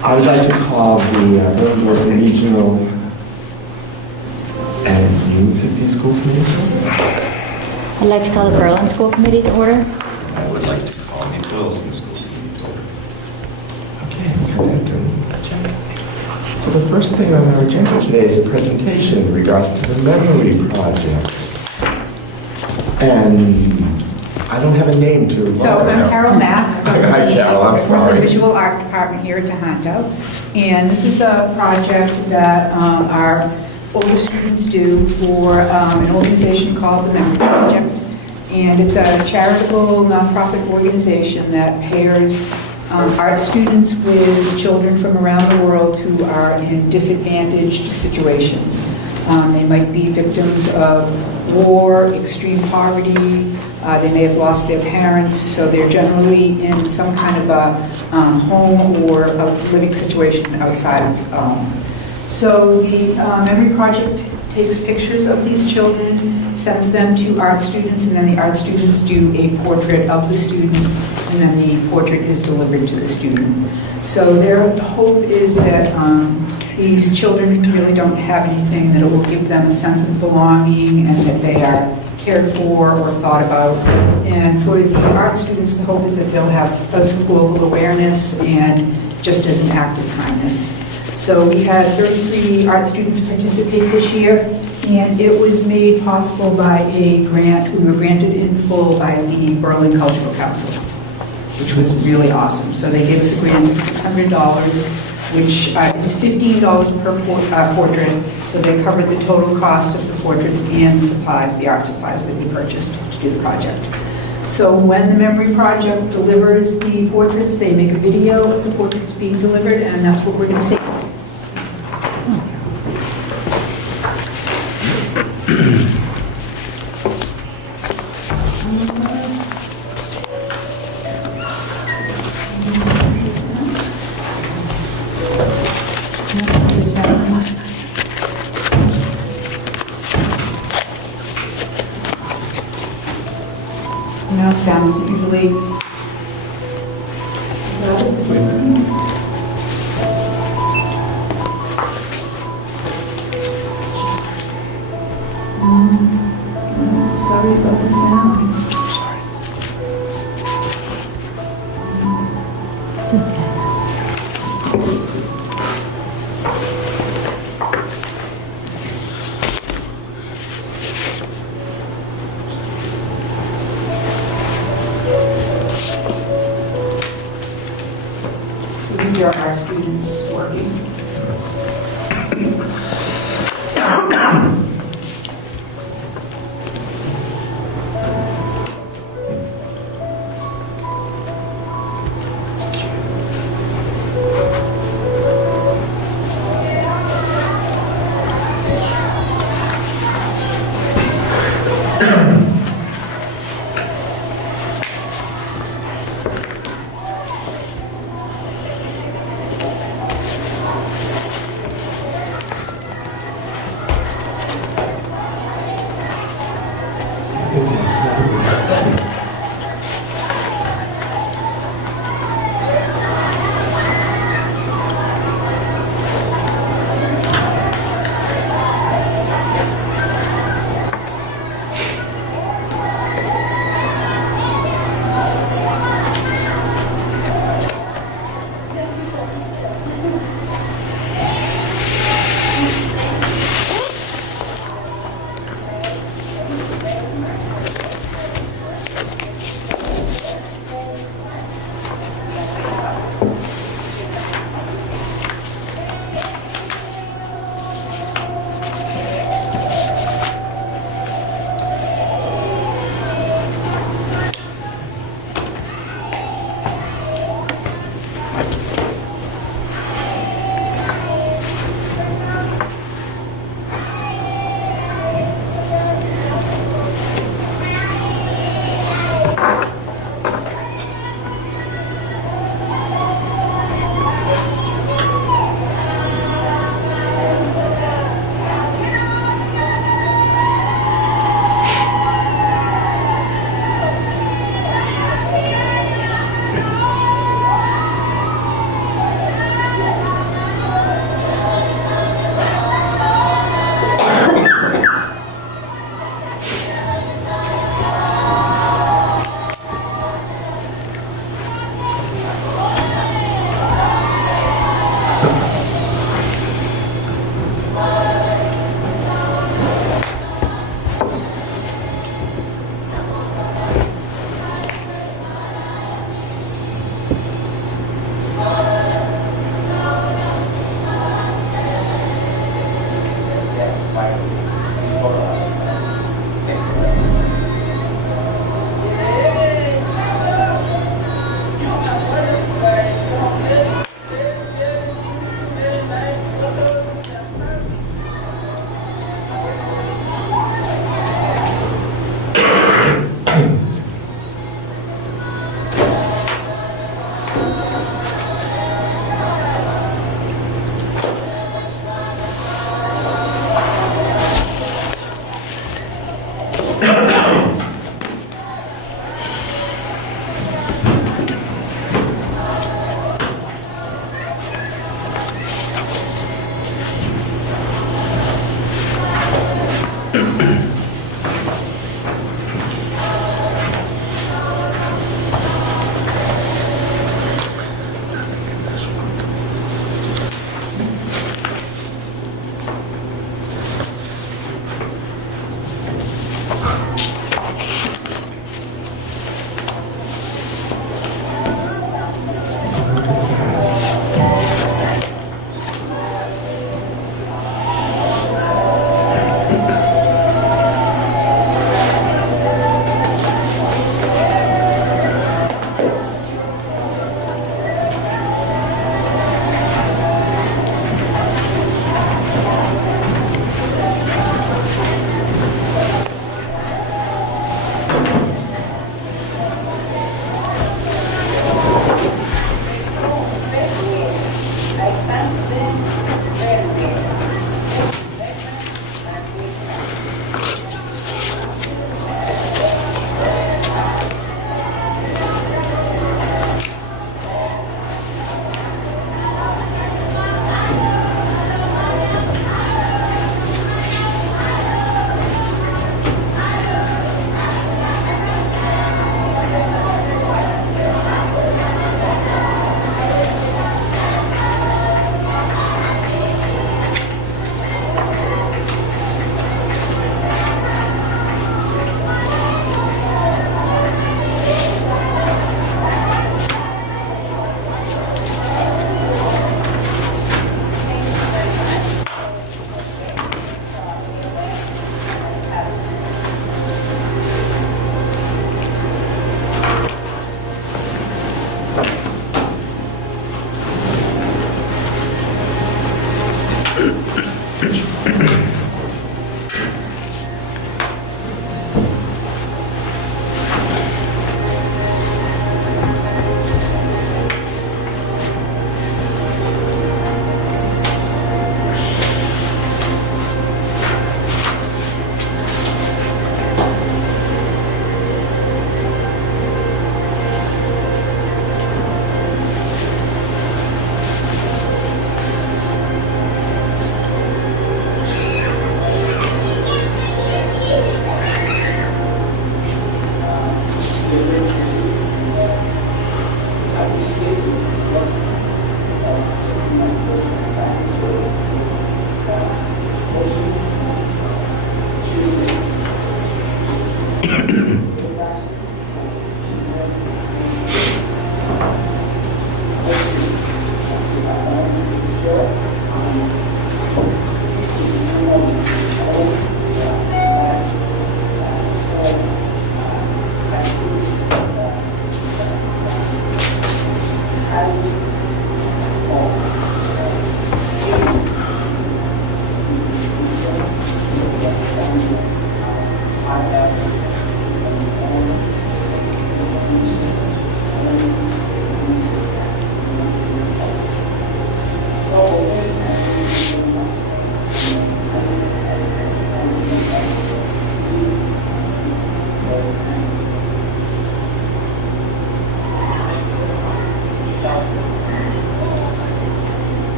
I would like to call the Burlington Regional and Union City School Committee. I'd like to call the Berlin School Committee to order. I would like to call the Wilson School Committee. Okay, connecting. So the first thing on our agenda today is a presentation in regards to the Memory Project. And I don't have a name to... So I'm Carol Mack. Hi, Carol, I'm From sorry. the Visual Art Department here at Tohoto. And this is a project that our older students do for an organization called the Memory Project. And it's a charitable nonprofit organization that pairs art students with children from around the world who are in disadvantaged situations. They might be victims of war, extreme poverty, they may have lost their parents, so they're generally in some kind of a home or a living situation outside of. So the Memory Project takes pictures of these children, sends them to art students, and then the art students do a portrait of the student, and then the portrait is delivered to the student. So their hope is that these children really don't have anything, that it will give them a sense of belonging and that they are cared for or thought about. And for the art students, the hope is that they'll have some global awareness and just as an act of kindness. So we had 33 art students participate this year, and it was made possible by a grant. We were granted in full by the Berlin Cultural Council, which was really awesome. So they gave us a grant of $600, which is $15 per portrait. So they covered the total cost of the portraits and the supplies, the art supplies that we purchased to do the project. So when the Memory Project delivers the portraits, they make a video of the portraits being delivered, and that's what we're going to see. No sounds usually. Sorry about the sound. It's okay. So these are our students working.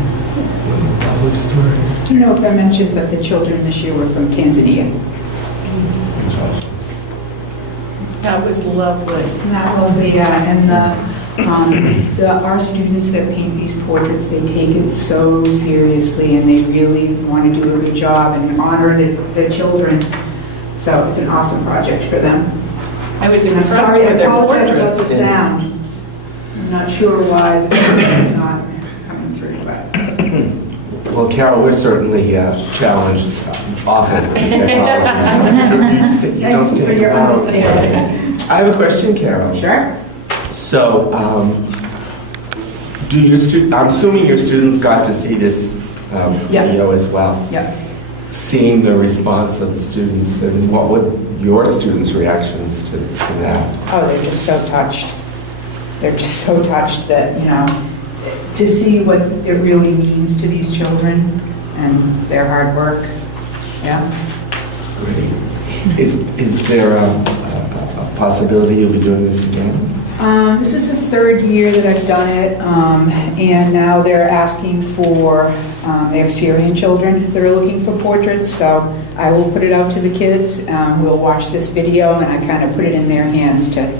Lovely story. I don't know if I mentioned, but the children this year were from Tanzania. That was lovely. Isn't that lovely? Yeah, and our students that paint these portraits, they take it so seriously, and they really want to do a good job and honor the children. So it's an awesome project for them. I was And I'm impressed sorry, I with their apologize about the portraits. sound. I'm not sure why the sound is not coming through, but Well, Carol, we're certainly challenged often with technology. You don't Thank you for stand your alone. understanding. I have a question, Carol. Sure. So, I'm assuming your students got to see this Yeah. video as well? Yeah. Seeing the response of the students, and what would your students' reactions to that? Oh, they're just so touched. They're just so touched that, to see what it really means to these children and their hard work. Yeah. Great. Is there a possibility you'll be doing this again? This is the third year that I've done it, and now they're asking for, they have Syrian children that are looking for portraits, so I will put it out to the kids. We'll watch this video, and I kind of put it in their hands to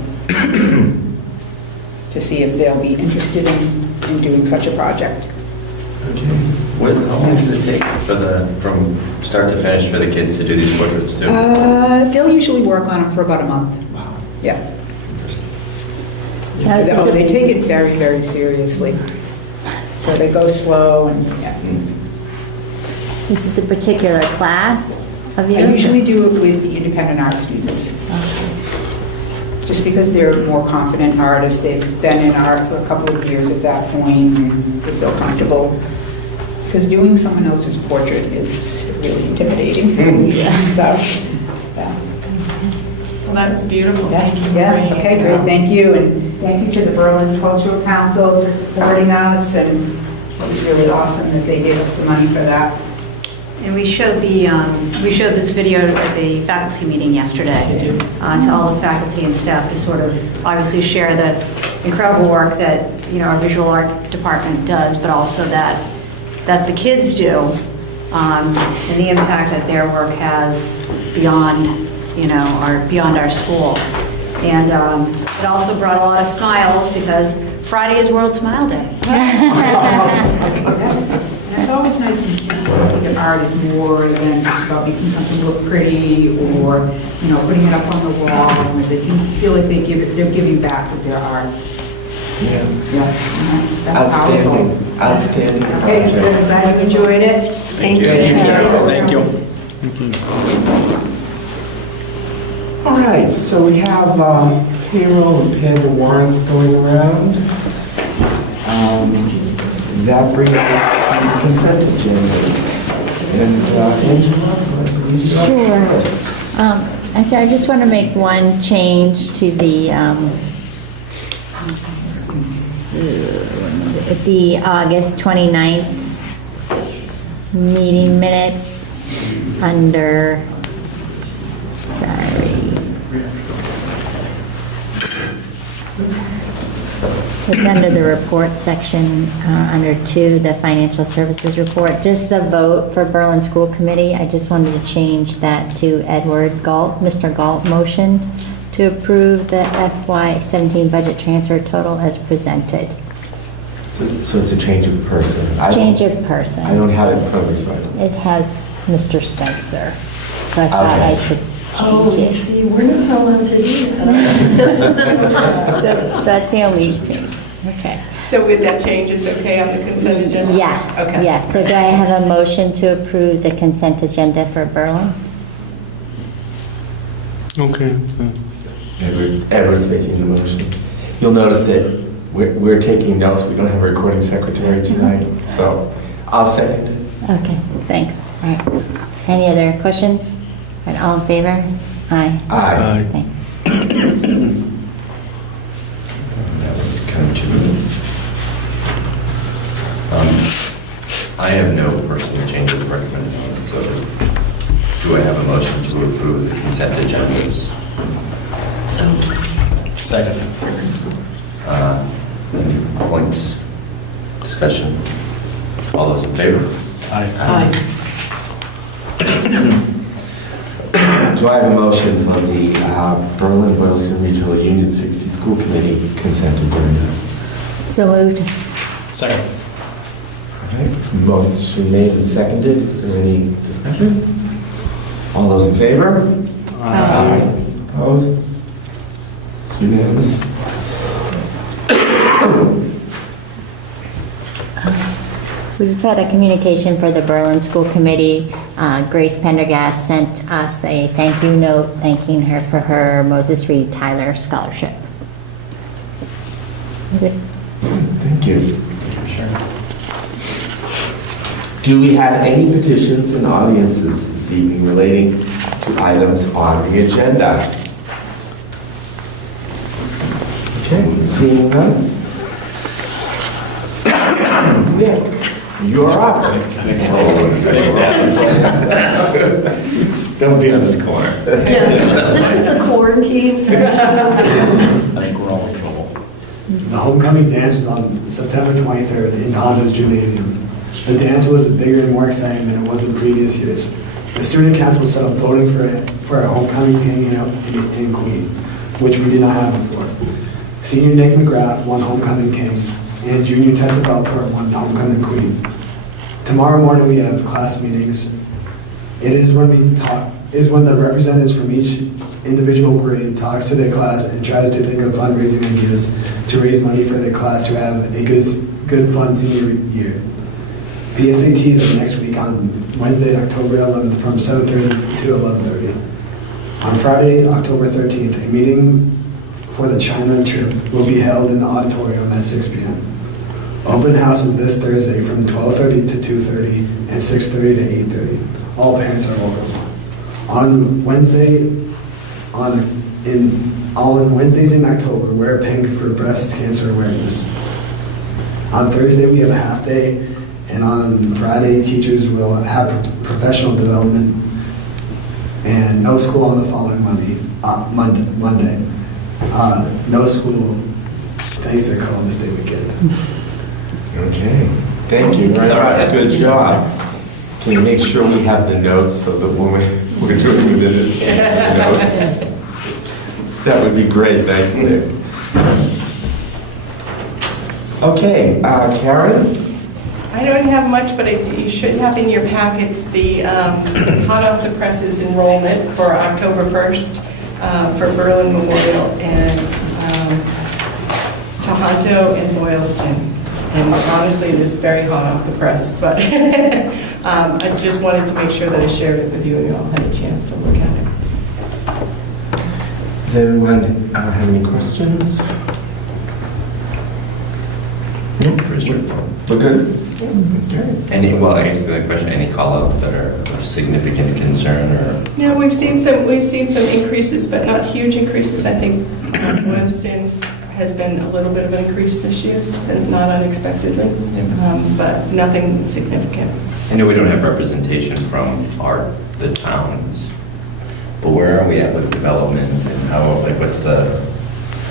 see if they'll be interested in doing such a project. Okay. How long does it take from start to finish for the kids to do these portraits too? They'll usually work on them for about a month. Wow. Yeah. Now, is this Oh, a- they take it very, very seriously. So they go slow and, yeah. Is this a particular class of I yours? usually do it with the independent art students. Just because they're more confident artists, they've been in art for a couple of years at that point, and they feel comfortable. Because doing someone else's portrait is really intimidating. So, yeah. Well, that was beautiful. Thank you. for Yeah, bringing okay, it great, out. thank you, and thank you to the Berlin Cultural Council for supporting us, and it was really awesome that they gave us the money for that. And we showed this video at the faculty meeting yesterday to all the faculty and staff to sort of obviously share the incredible work that our visual art department does, but also that the kids do, and the impact that their work has beyond our school. And it also brought a lot of smiles because Friday is World Smile Day. And it's always nice when students can see that art is more than just about making something look pretty or, putting it up on the wall, and they can feel like they're giving back with their art. Yeah. Yeah, and that's Outstanding, powerful. outstanding Okay, so project. I'm glad you enjoyed it. Thank you. Thank you. All right, so we have payroll and payable warrants going around. That brings us to the consent agenda. And Angela, will you start Sure. first? I just want to make one change to the August 29th meeting minutes under, sorry. It's under the report section, under 2, the financial services report. Just the vote for Berlin School Committee, I just wanted to change that to Edward Galt. Mr. Galt motioned to approve the FY17 budget transfer total as presented. So it's a change of person. Change of I person. don't have it in front of me, so I don't. It has Mr. Spencer. So I thought Okay. I should Oh, change it. see, we're not allowed to do that. That's the only change. Okay. So with that change, it's okay on the consent agenda? Yeah. Okay. Yeah. So do I have a motion to approve the consent agenda for Berlin? Okay. Edward's making the motion. You'll notice that we're taking notes. We don't have a recording secretary tonight, so I'll second it. Okay, thanks. All right. Any other questions? All right, all in favor? Aye. Aye. Thanks. That would come to, I have no personal changes recommended, so do I have a motion to approve the consent agendas? So, Second. Any points, discussion? All those in favor? Aye. Do I have a motion for the Berlin-Boylston Regional Union 60 School Committee consent agenda? So moved. Second. All right, motion made and seconded. Is there any discussion? All those in favor? Aye. Opposed? It's unanimous. We just had a communication for the Berlin School Committee. Grace Pendergast sent us a thank you note thanking her for her Moses Reed Tyler Scholarship. Good. Thank you. Do we have any petitions and audiences this evening relating to items on the agenda? Okay, seeing none. Nick, you're up. Don't be on this corner. yeah, this is the quarantine section. I think we're all in trouble. The homecoming dance was on September 23rd in Honda's Gymnasium. The dance was bigger and more exciting than it was in previous years. The student council set up voting for a homecoming king and queen, which we did not have before. Senior Nick McGrath won homecoming king, and junior Tessa Belport won homecoming queen. Tomorrow morning we have class meetings. It is when the representatives from each individual grade talks to their class and tries to think of fundraising ideas to raise money for their class to have a good fun senior year. PSATs are next week on Wednesday, October 11th from 7:30 to 11:30. On Friday, October 13th, a meeting for the China trip will be held in the auditorium at 6 p.m. Open house is this Thursday from 12:30 to 2:30 and 6:30 to 8:30. All parents are welcome. On Wednesdays in October, wear pink for breast cancer awareness. On Thursday, we have a half day, and on Friday, teachers will have professional development, and no school on the following Monday. No school thanks to Columbus Day weekend. Okay, thank you very much. Good job. Can you make sure we have the notes so that when we're doing the minutes, the notes? That would be great. Thanks, Nick. Okay, Karen? I don't have much, but you should have in your packets the hot off the presses enrollment for October 1st for Berlin Memorial and Tohoto and Boylston. And honestly, it is very hot off the press, but I just wanted to make sure that I shared it with you and you all had a chance to look at it. Does everyone have any questions? No? Pretty straightforward. We're good? Okay. Well, I guess the question, any call-outs that are of significant concern or? Yeah, we've seen some increases, but not huge increases. I think Boylston has been a little bit of an increase this year, and not unexpectedly, but nothing significant. I know we don't have representation from the towns, but where are we at with development and how, like, what's the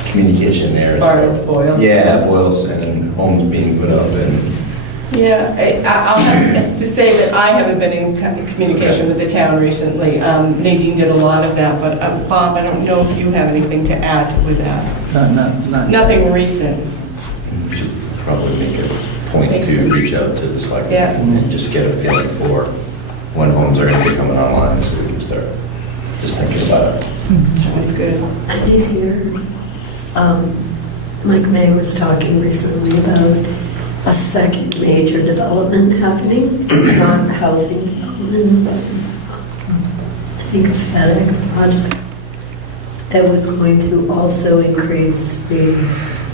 communication there? As far as Boylston? Yeah, Boylston and homes being put up and. Yeah, I'll have to say that I haven't been in communication with the town recently. Nadine did a lot of that, but Bob, I don't know if you have anything to add with that. Not Nothing recent. We should probably make it point Makes to sense. reach out to the select Yeah. and just get a feeling for when homes are going to be coming online, so we can start just thinking about it. Sounds good. I did hear, Mike May was talking recently about a second major development happening, not housing development, but I think a FedEx project that was going to also increase the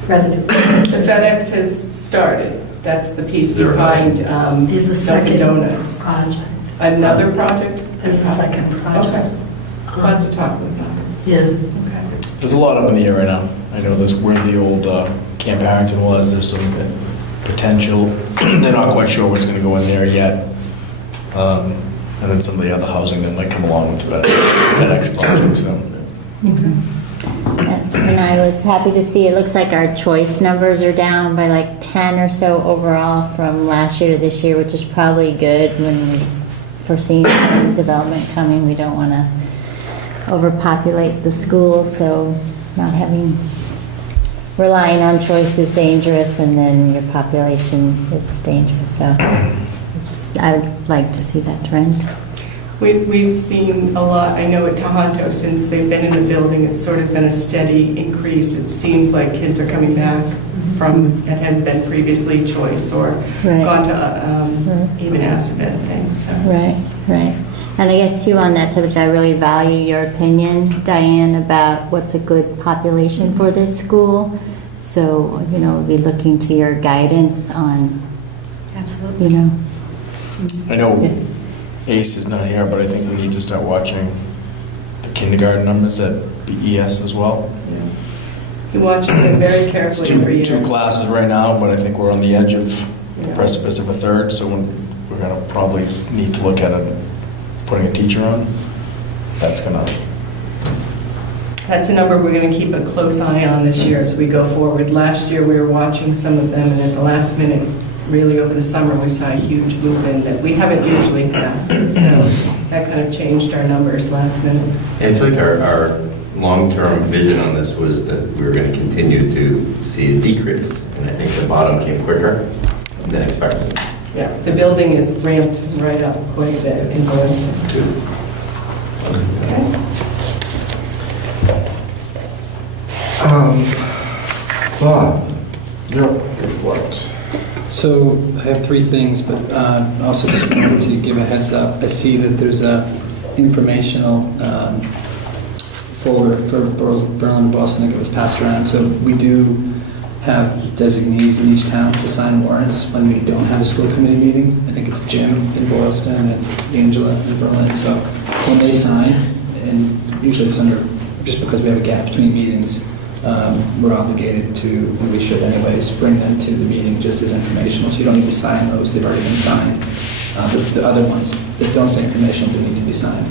revenue. The FedEx has started. That's the piece There- behind There's a Dunkin' second Donuts. project. Another project? There's a second project. Okay. I'll have to talk with them. Yeah. Okay. There's a lot up in the air right now. I know there's where the old Camp Harrington was, there's some potential. They're not quite sure what's going to go in there yet. And then some of the other housing that might come along with FedEx project, so. And I was happy to see, it looks like our choice numbers are down by like 10 or so overall from last year to this year, which is probably good when we foresee some development coming. We don't want to overpopulate the schools, so not relying on choice is dangerous, and then your population is dangerous. So I would like to see that trend. We've seen a lot, I know at Tohoto, since they've been in the building, it's sort of been a steady increase. It seems like kids are coming back from, that had been previously choice or Right. gone to Right. even Assabet and things, so. Right, right. And I guess too, on that subject, I really value your opinion, Diane, about what's a good population for this school. So, we'll be looking to your guidance on, Absolutely. I know ACE is not here, but I think we need to start watching the kindergarten numbers at BES as well. He watches them very It's carefully every two year. classes right now, but I think we're on the edge of the Yeah. precipice of a third, so we're going to probably need to look at putting a teacher on. That's going to, That's a number we're going to keep a close eye on this year as we go forward. Last year, we were watching some of them, and at the last minute, really over the summer, we saw a huge movement that we haven't usually had. So that kind of changed our numbers last minute. And I feel like our long-term vision on this was that we were going to continue to see a decrease, and I think the bottom came quicker than expected. Yeah, the building is ramped right up quite a bit in Boylston. Okay. Bob, your report. So I have three things, but also just wanted to give a heads up. I see that there's a informational folder for Berlin and Boston that was passed around. So we do have designees in each town to sign warrants when we don't have a school committee meeting. I think it's Jim in Boylston and Angela in Berlin. So when they sign, and usually it's under, just because we have a gap between meetings, we're obligated to, and we should anyways, bring them to the meeting just as informational. So you don't need to sign those, they've already been signed. But the other ones that don't say informational do need to be signed.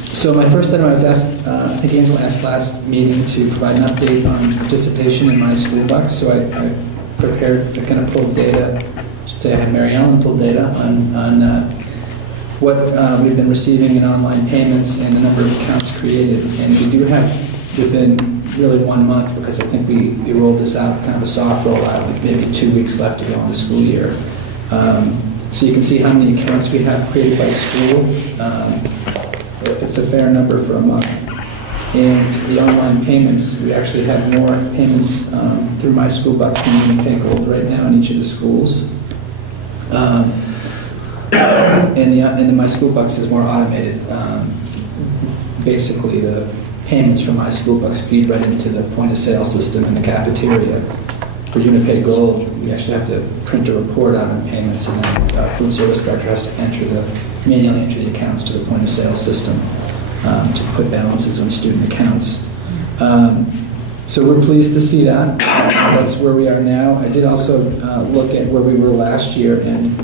So my first item I was asked, I think Angela asked last meeting to provide an update on participation in My School Bucks. So I prepared, I kind of pulled data, I should say I had Mary Ellen pull data on what we've been receiving in online payments and the number of accounts created. And we do have within really 1 month, because I think we rolled this out, kind of a soft rollout with maybe 2 weeks left to go in the school year. So you can see how many accounts we have created by school. It's a fair number for a month. And the online payments, we actually have more payments through My School Bucks than even Pay Gold right now in each of the schools. And the My School Bucks is more automated. Basically, the payments from My School Bucks feed right into the point of sale system in the cafeteria. For Unipay Gold, we actually have to print a report out on payments, and then our food service director has to manually enter the accounts to the point of sale system to put balances on student accounts. So we're pleased to see that. That's where we are now. I did also look at where we were last year, and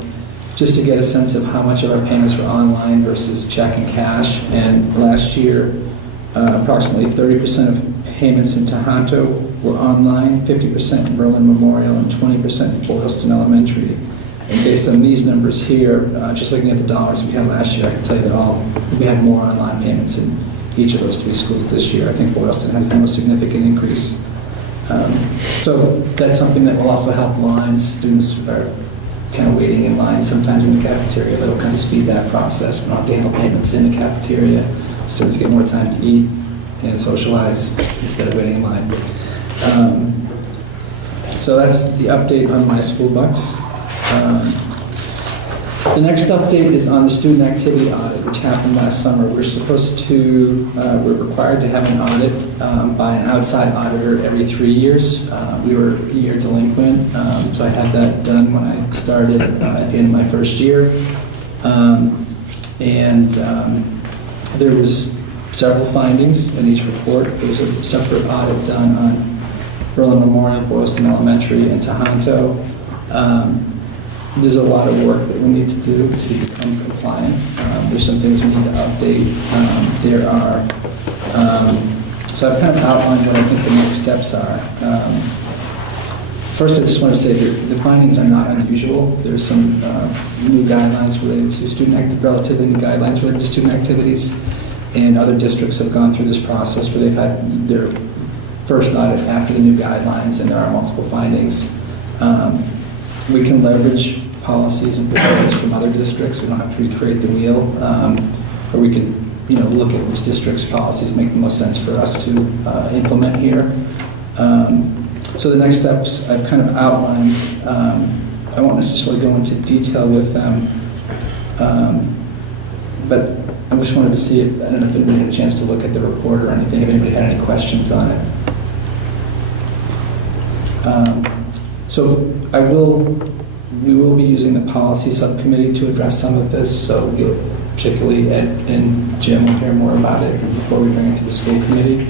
just to get a sense of how much of our payments were online versus check and cash. And last year, approximately 30% of payments in Tohoto were online, 50% in Berlin Memorial, and 20% in Boylston Elementary. And based on these numbers here, just looking at the dollars we had last year, I can tell you that we had more online payments in each of those three schools this year. I think Boylston has the most significant increase. So that's something that will also help lines. Students are kind of waiting in line sometimes in the cafeteria. That'll kind of speed that process. We don't have to handle payments in the cafeteria. Students get more time to eat and socialize instead of waiting in line. So that's the update on My School Bucks. The next update is on the student activity audit, which happened last summer. We're required to have an audit by an outside auditor every 3 years. We were a year delinquent, so I had that done when I started at the end of my first year. There was several findings in each report. There was a separate audit done on Berlin Memorial, Boylston Elementary, and Tohoto. There's a lot of work that we need to do to become compliant. There's some things we need to update. So I've kind of outlined what I think the next steps are. First, I just want to say that the findings are not unusual. There's some new guidelines related to relatively new guidelines related to student activities, and other districts have gone through this process where they've had their first audit after the new guidelines, and there are multiple findings. We can leverage policies and procedures from other districts. We don't have to recreate the wheel, or we can, look at which districts' policies make the most sense for us to implement here. So the next steps I've kind of outlined. I won't necessarily go into detail with them, but I just wanted to see if, I don't know if anybody had a chance to look at the report or anything, if anybody had any questions on it. So we will be using the policy subcommittee to address some of this, so particularly Ed and Jim will hear more about it before we bring it to the school committee.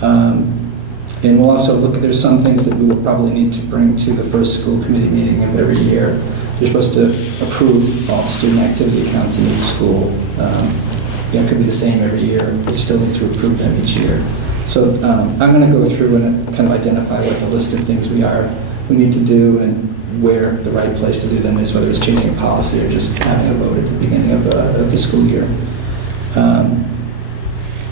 And we'll also look at, there's some things that we will probably need to bring to the first school committee meeting of every year. You're supposed to approve all the student activity accounts in each school. It could be the same every year, but you still need to approve them each year. So I'm going to go through and kind of identify what the list of things we need to do and where the right place to do them is, whether it's changing a policy or just having a vote at the beginning of the school year.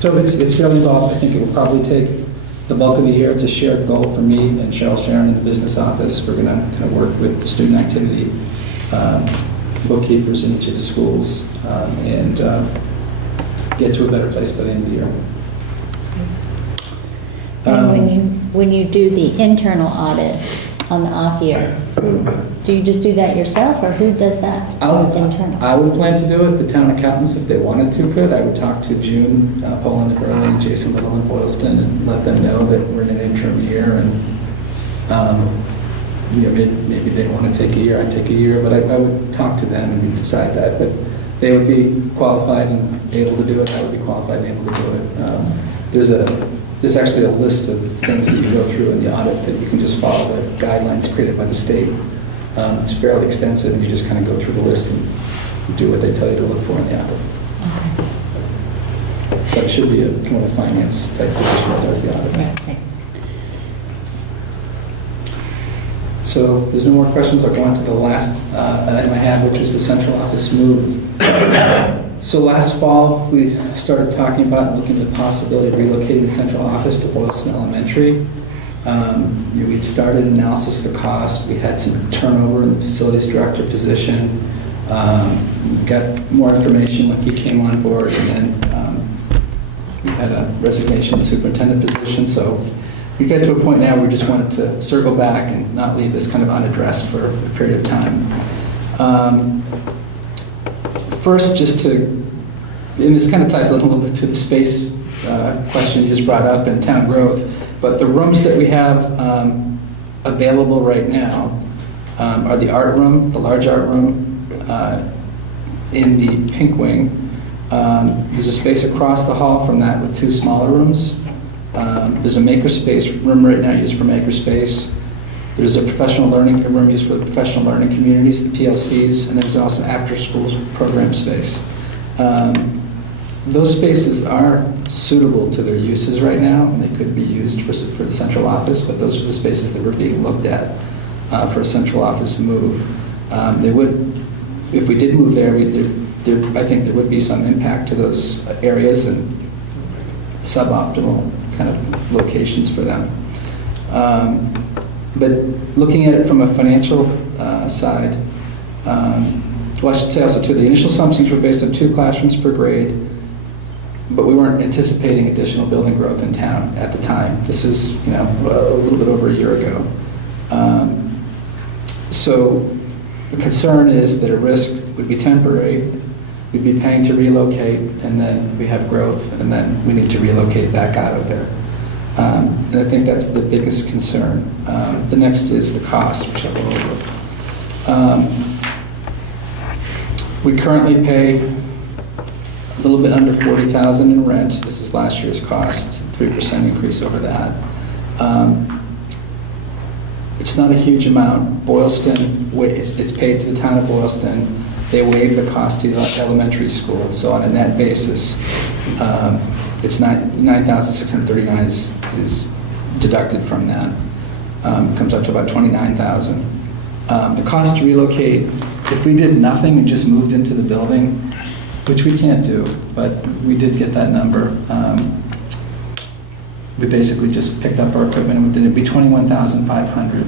So it's fairly involved. I think it will probably take the bulk of the year. It's a shared goal for me and Cheryl Sharon in the business office. We're going to kind of work with the student activity bookkeepers in each of the schools and get to a better place by the end of the year. And when you do the internal audit on the off year, do you just do that yourself, or who does that? It's internal. I would plan to do it. The town accountants, if they wanted to, could. I would talk to June Poland in Berlin and Jason Little in Boylston and let them know that we're in an interim year, and maybe they want to take a year, I'd take a year, but I would talk to them and we'd decide that. But they would be qualified and able to do it. I would be qualified and able to do it. There's actually a list of things that you go through in the audit that you can just follow the guidelines created by the state. It's fairly extensive, and you just kind of go through the list and do what they tell you to look for in the audit. Okay. But it should be a kind of a finance type position that does the audit. Right. So if there's no more questions, I'll go on to the last item I have, which was the central office move. So last fall, we started talking about looking at the possibility of relocating the central office to Boylston Elementary. We'd started analysis of the cost. We had some turnover in the facilities director position. We got more information when he came on board, and then we had a resignation in the superintendent position. So we got to a point now where we just wanted to circle back and not leave this kind of unaddressed for a period of time. First, and this kind of ties in a little bit to the space question you just brought up and town growth, but the rooms that we have available right now are the art room, the large art room in the pink wing. There's a space across the hall from that with 2 smaller rooms. There's a makerspace room right now used for makerspace. There's a professional learning room used for the professional learning communities, the PLCs, and there's also after-school program space. Those spaces are suitable to their uses right now, and they could be used for the central office, but those are the spaces that were being looked at for a central office move. They would, if we did move there, I think there would be some impact to those areas and suboptimal kind of locations for them. But looking at it from a financial side, well, I should say also too, the initial assumptions were based on 2 classrooms per grade, but we weren't anticipating additional building growth in town at the time. This is, a little bit over a year ago. So the concern is that a risk would be temporary, we'd be paying to relocate, and then we have growth, and then we need to relocate back out of there. And I think that's the biggest concern. The next is the cost, which I'll go over. We currently pay a little bit under $40,000 in rent. This is last year's cost. It's a 3% increase over that. It's not a huge amount. Boylston, it's paid to the town of Boylston. They waive the cost to the elementary school. So on a net basis, it's $9,639 is deducted from that. Comes up to about $29,000. The cost to relocate, if we did nothing and just moved into the building, which we can't do, but we did get that number. We basically just picked up our equipment, and it'd be $21,500.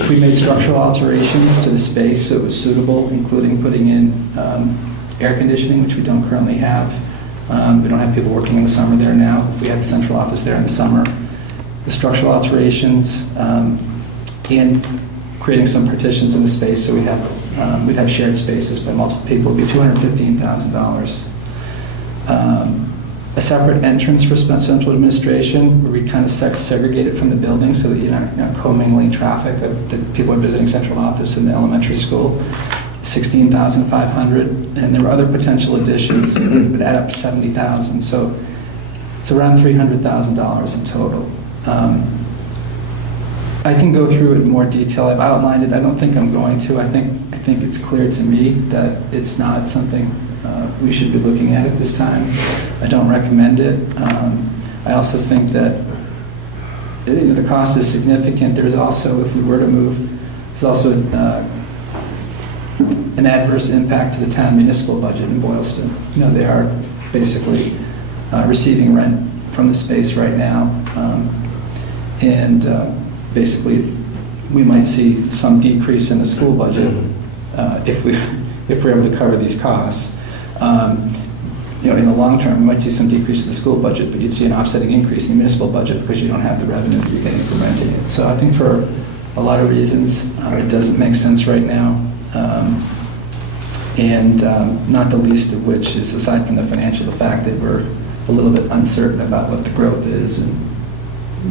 If we made structural alterations to the space so it was suitable, including putting in air conditioning, which we don't currently have. We don't have people working in the summer there now. We have the central office there in the summer. The structural alterations and creating some partitions in the space so we'd have shared spaces by multiple people would be $215,000. A separate entrance for central administration where we kind of segregate it from the building so that you're not commingling traffic of the people who are visiting central office in the elementary school. $16,500, and there were other potential additions that would add up to $70,000. So it's around $300,000 in total. I can go through it in more detail. I've outlined it. I don't think I'm going to. I think it's clear to me that it's not something we should be looking at this time. I don't recommend it. I also think that the cost is significant. There's also, if we were to move, there's also an adverse impact to the town municipal budget in Boylston. They are basically receiving rent from the space right now, and basically we might see some decrease in the school budget if we're able to cover these costs. In the long term, we might see some decrease in the school budget, but you'd see an offsetting increase in the municipal budget because you don't have the revenue that you're getting from renting it. So I think for a lot of reasons, it doesn't make sense right now. And not the least of which is, aside from the financial, the fact that we're a little bit uncertain about what the growth is. And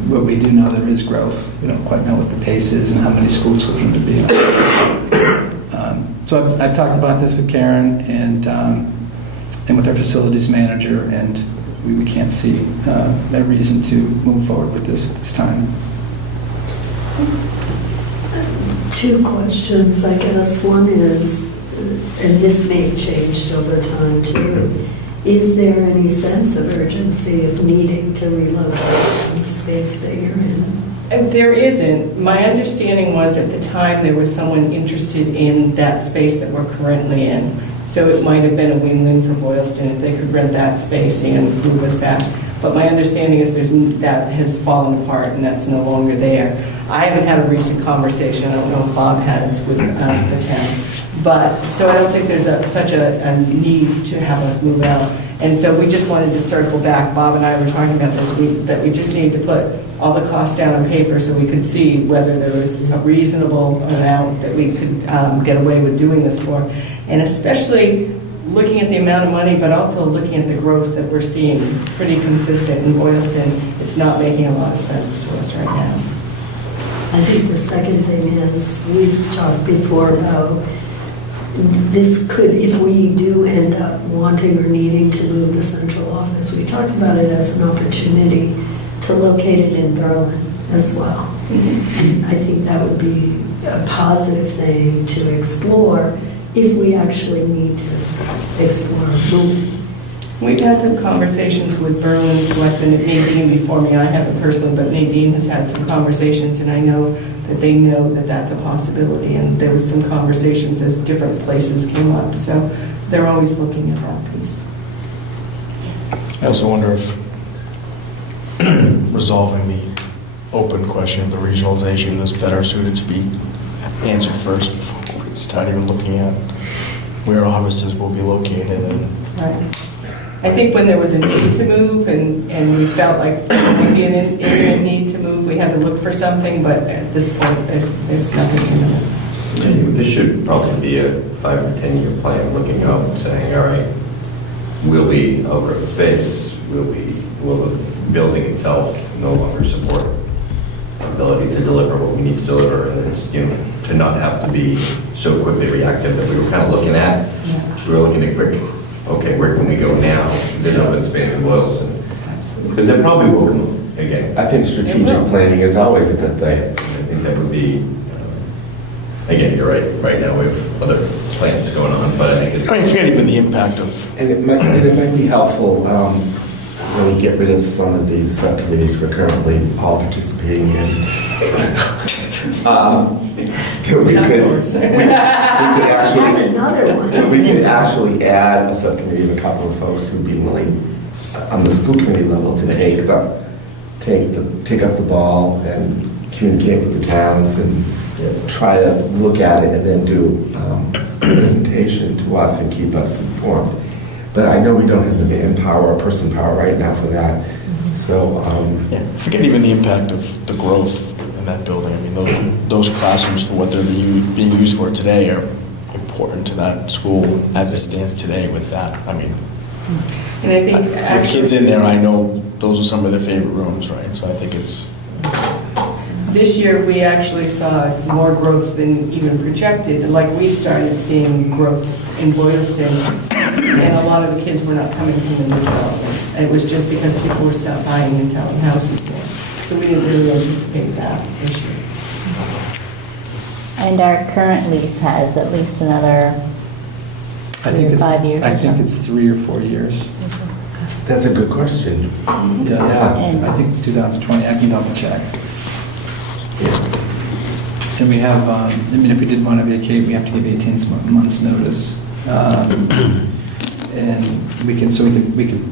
what we do know, there is growth. We don't quite know what the pace is and how many school children to be in. So I've talked about this with Karen and with our facilities manager, and we can't see a reason to move forward with this at this time. 2 questions, I guess. One is, and this may have changed over time too, is there any sense of urgency of needing to relocate the space that you're in? There isn't. My understanding was at the time there was someone interested in that space that we're currently in. So it might have been a win-win for Boylston if they could rent that space and move us back. But my understanding is that has fallen apart and that's no longer there. I haven't had a recent conversation, I don't know if Bob has, with the town. But, so I don't think there's such a need to have us move out. And so we just wanted to circle back. Bob and I were talking about this week, that we just need to put all the costs down on paper so we could see whether there was a reasonable amount that we could get away with doing this for. And especially looking at the amount of money, but also looking at the growth that we're seeing, pretty consistent in Boylston, it's not making a lot of sense to us right now. I think the second thing is, we've talked before about this could, if we do end up wanting or needing to move the central office, we talked about it as an opportunity to locate it in Berlin as well. And I think that would be a positive thing to explore if we actually need to explore moving. We've had some conversations with Berlin Selectmen, Nadine before me, I haven't personally, but Nadine has had some conversations, and I know that they know that that's a possibility, and there was some conversations as different places came up, so they're always looking at that piece. I also wonder if resolving open question of the regionalization is better suited to be answered first before we start even looking at where offices will be located and Right. I think when there was a need to move and we felt like there might be an imminent need to move, we had to look for something, but at this point, there's nothing imminent. This should probably be a 5 or 10-year plan, looking out and saying, all right, will we outgrow the space? Will the building itself no longer support our ability to deliver what we need to deliver? And it's, to not have to be so quickly reactive that we were kind of looking at. We were looking at quick, okay, where can we go now? There's open space in Boylston. Because that probably will come up again. I think strategic planning is always a good thing. I think that would be, again, you're right, right now we have other plans going on, but I think it's. I mean, forget even the impact of, And it might be helpful when we get rid of some of these subcommittees we're currently all participating in. That we Another one. we could actually add a subcommittee of a couple of folks who'd be willing on the school committee level to take up the ball and communicate with the towns and try to look at it and then do a presentation to us and keep us informed. But I know we don't have the manpower or person power right now for that. So, forget even the impact of the growth in that building. I mean, those classrooms for what they're being used for today are important to that school as it stands today with that. I mean, And I think with kids in there, I know those are some of their favorite rooms, right? So I think it's, this year, we actually saw more growth than even projected. Like, we started seeing growth in Boylston, and a lot of the kids were not coming from the new developments. It was just because people were buying and selling houses there. So we didn't really anticipate that this year. And our current lease has at least another I think it's, 5 years. I think it's 3 or 4 years. that's a good question. Yeah, And- I think it's 2020. I can double check. And we have, I mean, if we did want to vacate, we have to give 18 months' notice. And we can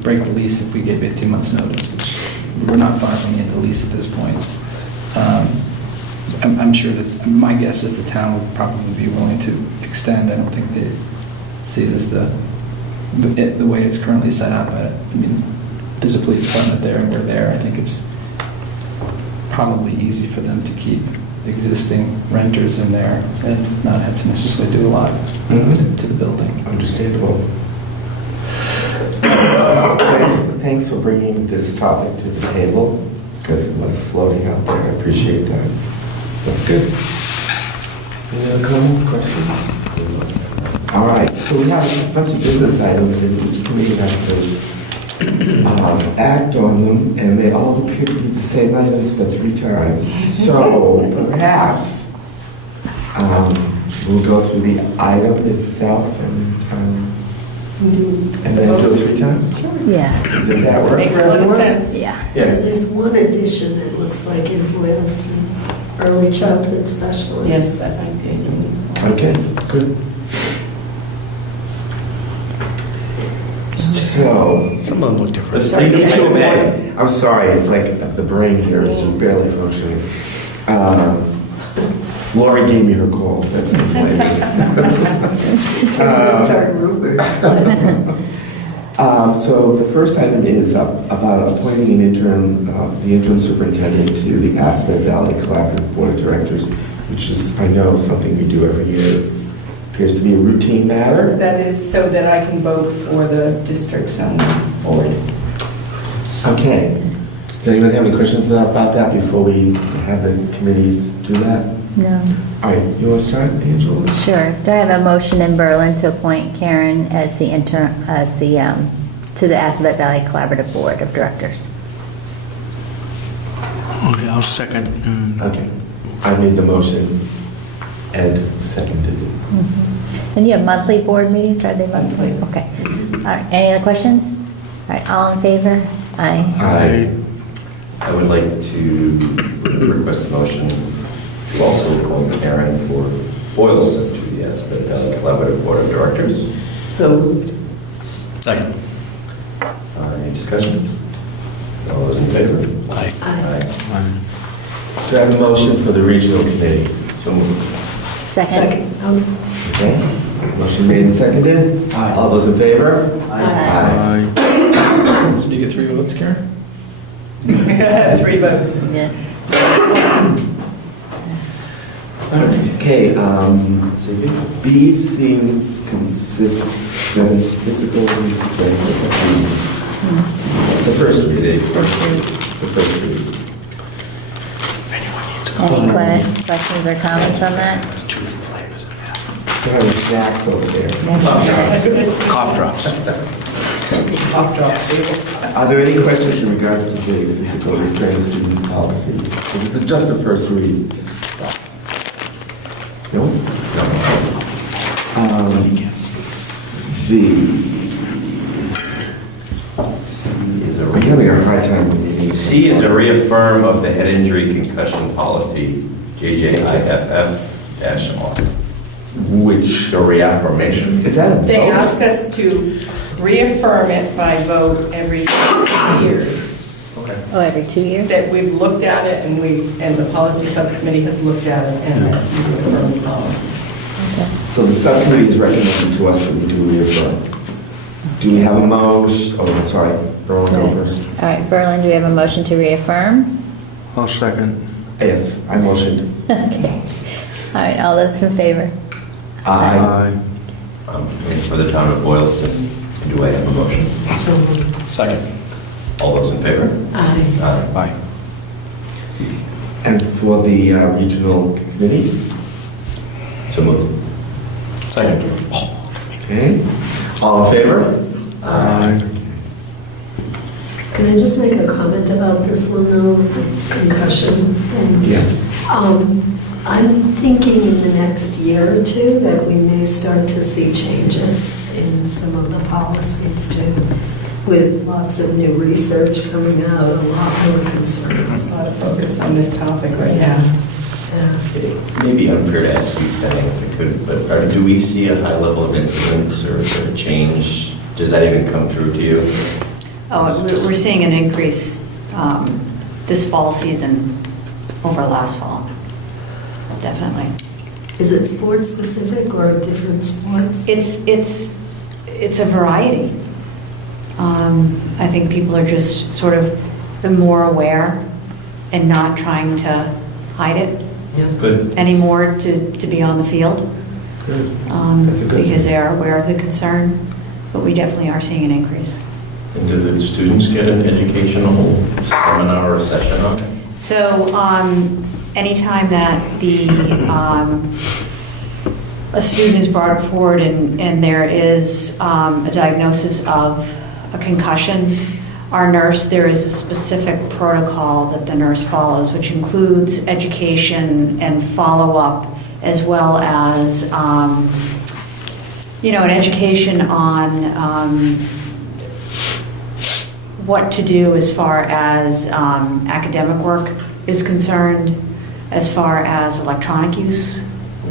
break the lease if we give 18 months' notice, which we're not far from the end of the lease at this point. I'm sure that, my guess is the town would probably be willing to extend. I don't think they see it as the way it's currently set up. I mean, there's a police department there and we're there. I think it's probably easy for them to keep existing renters in there and not have to necessarily do a lot to the building. Understandable. Thanks for bringing this topic to the table, because it was floating out there. I appreciate that. That's good. Any other comments, questions? All right, so we have a bunch of business items, and each committee has to act on them, and they all appear to be the same items, but 3 times. So perhaps we'll go through the item itself and then do it 3 times? Yeah, Does that work Makes for a lot of everyone? sense. yeah. Yeah. There's one addition, it looks like, in Boylston, early childhood specialist. Yes, that might be. Okay, good. So, some of them look different. Let's take it to May. I'm sorry, it's like the brain here is just barely functioning. Lori gave me her call, that's complaining. Start rumors. So the first item is about appointing the interim superintendent to the Aspen Valley Collaborative Board of Directors, which is, I know, something we do every year. It appears to be a routine matter. That is so that I can vote for the districts on the board. Okay. Does anyone have any questions about that before we have the committees do that? No. All right, you want to start, Angela? Sure. Do I have a motion in Berlin to appoint Karen as the interim, to the Assabet Valley Collaborative Board of Directors? Okay, I'll second. Okay. I made the motion. Ed seconded it. And you have monthly board meetings? Are they monthly? Okay. All right. Any other questions? All right. All in favor? Aye. Aye. I would like to request a motion to also appoint Karen for Boylston to the Aspen Valley Collaborative Board of Directors. So moved. Second. Any discussion? All those in favor? Aye. Aye. Do I have a motion for the regional committee? So moved. Second. Okay, motion made and seconded. Aye. All those in favor? Aye. So do you get 3 votes, Karen? 3 votes. Yeah. Okay, so B seems consistent, physical restraint of students. It's a first reading. The first reading. Any questions or comments on that? There's 2 different flavors in there. So I have snacks over there. Cough drops. Are there any questions in regards to the physical restraint of students policy? It's just a first read. No? We're having a hard time with these. C is a reaffirm of the head injury concussion policy, JJIFF-R. Which, The reaffirmation. is that a vote? They ask us to reaffirm it by vote every 2 years. Oh, every 2 years? That we've looked at it and the policy subcommittee has looked at it and reaffirmed the policy. So the subcommittee is recommending to us that we do reaffirm. Do we have a motion? Oh, I'm sorry. Berlin, go first. All right, Berlin, do we have a motion to reaffirm? I'll second. Yes, I motioned. Okay. All right, all those in favor? Aye. For the town of Boylston, do I have a motion? Second. All those in favor? Aye. Aye. And for the regional committee? So moved. Second. Okay. All in favor? Aye. Can I just make a comment about this one though, the concussion thing? Yes. I'm thinking in the next year or two that we may start to see changes in some of the policies too, with lots of new research coming out, a lot more concerns. A lot of focus on this topic right now. Yeah. It may be unfair to ask you, Penny, if it could, but do we see a high level of incidence or a change? Does that even come through to you? Oh, we're seeing an increase this fall season over last fall. Definitely. Is it sports specific or different sports? It's a variety. I think people are just sort of more aware and not trying to hide it Yeah. Good. anymore to be on the field. Good. That's a good Because thing. they are aware of the concern, but we definitely are seeing an increase. And do the students get an educational seminar or session on it? So anytime that a student is brought forward and there is a diagnosis of a concussion, there is a specific protocol that the nurse follows, which includes education and follow-up, as well as, an education on what to do as far as academic work is concerned, as far as electronic use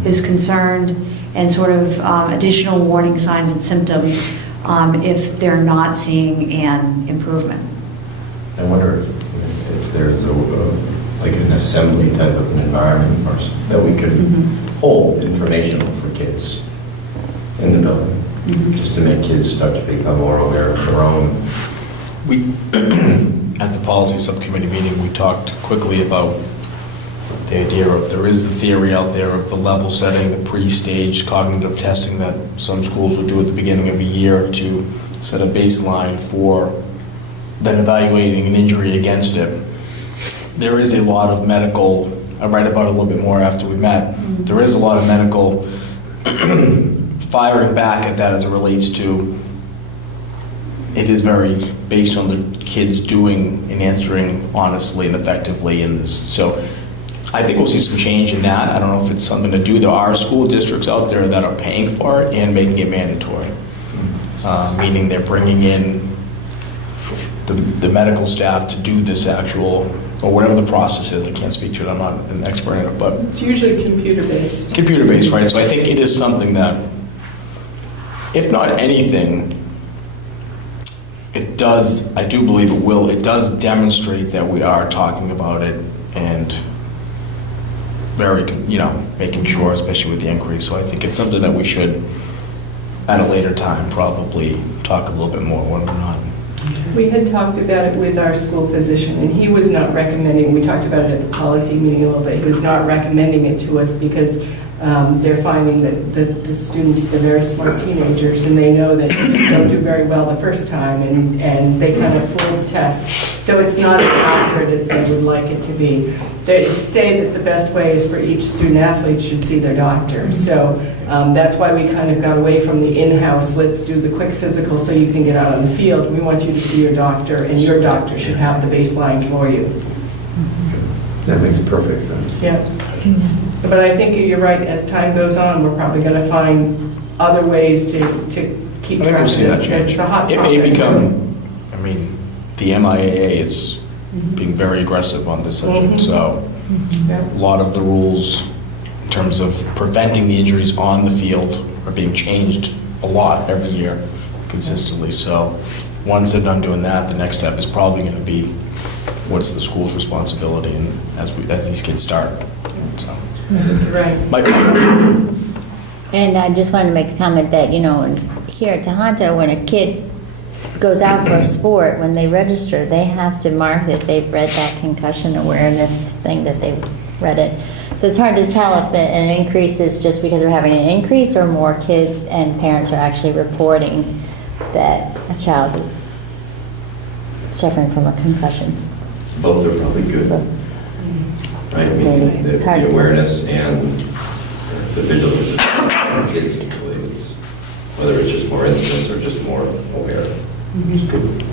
is concerned, and sort of additional warning signs and symptoms if they're not seeing an improvement. I wonder if there's like an assembly type of an environment or that we could hold informational for kids in the building, just to make kids start to become more aware of their own. We, at the policy subcommittee meeting, we talked quickly about the idea of, there is the theory out there of the level setting, the pre-stage cognitive testing that some schools will do at the beginning of a year to set a baseline for then evaluating an injury against it. There is a lot of medical, I write about it a little bit more after we met, there is a lot of medical firing back at that as it relates to, it is very based on the kids doing and answering honestly and effectively in this. So I think we'll see some change in that. I don't know if it's something to do. There are school districts out there that are paying for it and making it mandatory, meaning they're bringing in the medical staff to do this actual, or whatever the process is. I can't speak to it. I'm not an expert in it, but It's usually computer-based. computer-based, right? So I think it is something that, if not anything, it does, I do believe it will, it does demonstrate that we are talking about it and very, making sure, especially with the increase. So I think it's something that we should, at a later time, probably talk a little bit more when we're not. We had talked about it with our school physician, and he was not recommending, we talked about it at the policy meeting a little bit, he was not recommending it to us because they're finding that the students, they're very smart teenagers, and they know that they don't do very well the first time, and they kind of fool the test. So it's not as accurate as they would like it to be. They say that the best way is for each student athlete should see their doctor. So that's why we kind of got away from the in-house, let's do the quick physical so you can get out on the field. We want you to see your doctor, and your doctor should have the baseline for you. That makes perfect sense. Yeah. But I think you're right, as time goes on, we're probably going to find other ways to keep I think track we'll of see this that because change. it's a hot It topic. may become, the MIAA is being very aggressive on this subject, so Yeah. a lot of the rules in terms of preventing the injuries on the field are being changed a lot every year consistently. So once they're done doing that, the next step is probably going to be what's the school's responsibility and as these kids start. So, Right. Mike. And I just wanted to make the comment that, here at Tohoto, when a kid goes out for a sport, when they register, they have to mark that they've read that concussion awareness thing, that they've read it. So it's hard to tell if an increase is just because we're having an increase or more kids and parents are actually reporting that a child is suffering from a concussion. Both are probably good. Right, I mean, It's hard the to- awareness and the vigilance of kids, whether it's just more incidents or just more aware. It's good.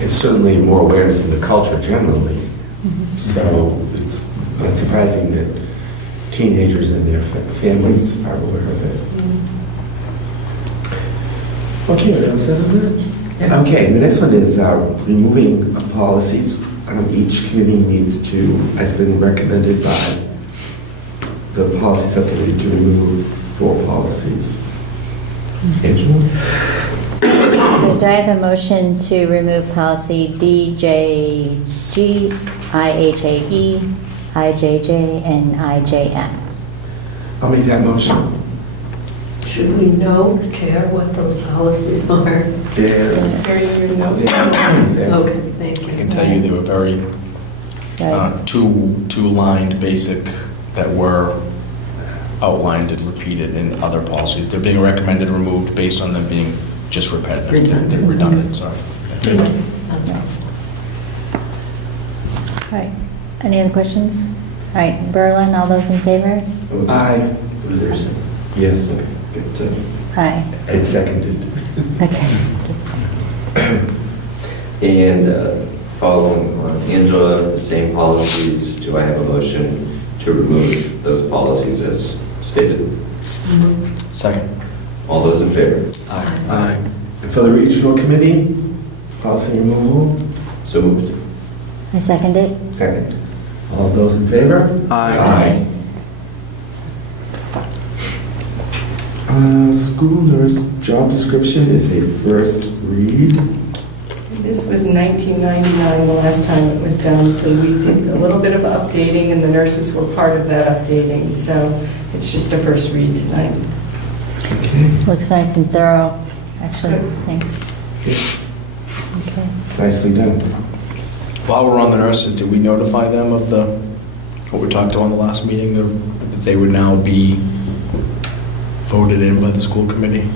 It's certainly more awareness in the culture generally. So it's not surprising that teenagers and their families are aware of it. Okay, what else on that? Okay, the next one is removing policies. Each committee needs to, has been recommended by the policy subcommittee to remove 4 policies. Angela? So do I have a motion to remove policy DJG, IHAE, IJJ, and IJN? I'll make that motion. Should we care what those policies are? There. Very good note. There. Okay, thank I you. can tell you they were very Right. two-lined basic that were outlined and repeated in other policies. They're being recommended removed based on them being just repetitive. They're redundant, sorry. Thank you. That's all. All right. Any other questions? All right, Berlin, all those in favor? Aye. Was there some? Yes. Good to- Aye. It's seconded. Okay. And following on Angela, the same policies, do I have a motion to remove those policies as stated? Second. All those in favor? Aye. And for the regional committee, policy removal, So moved. I second it. second. All those in favor? Aye. School nurse job description is a first read. This was 1999, the last time it was done, so we did a little bit of updating, and the nurses were part of that updating, so it's just a first read tonight. Okay. Looks nice and thorough, actually. Good. Thanks. Yes. Okay. Nicely done. While we're on the nurses, did we notify them of what we talked about in the last meeting, that they would now be voted in by the school committee?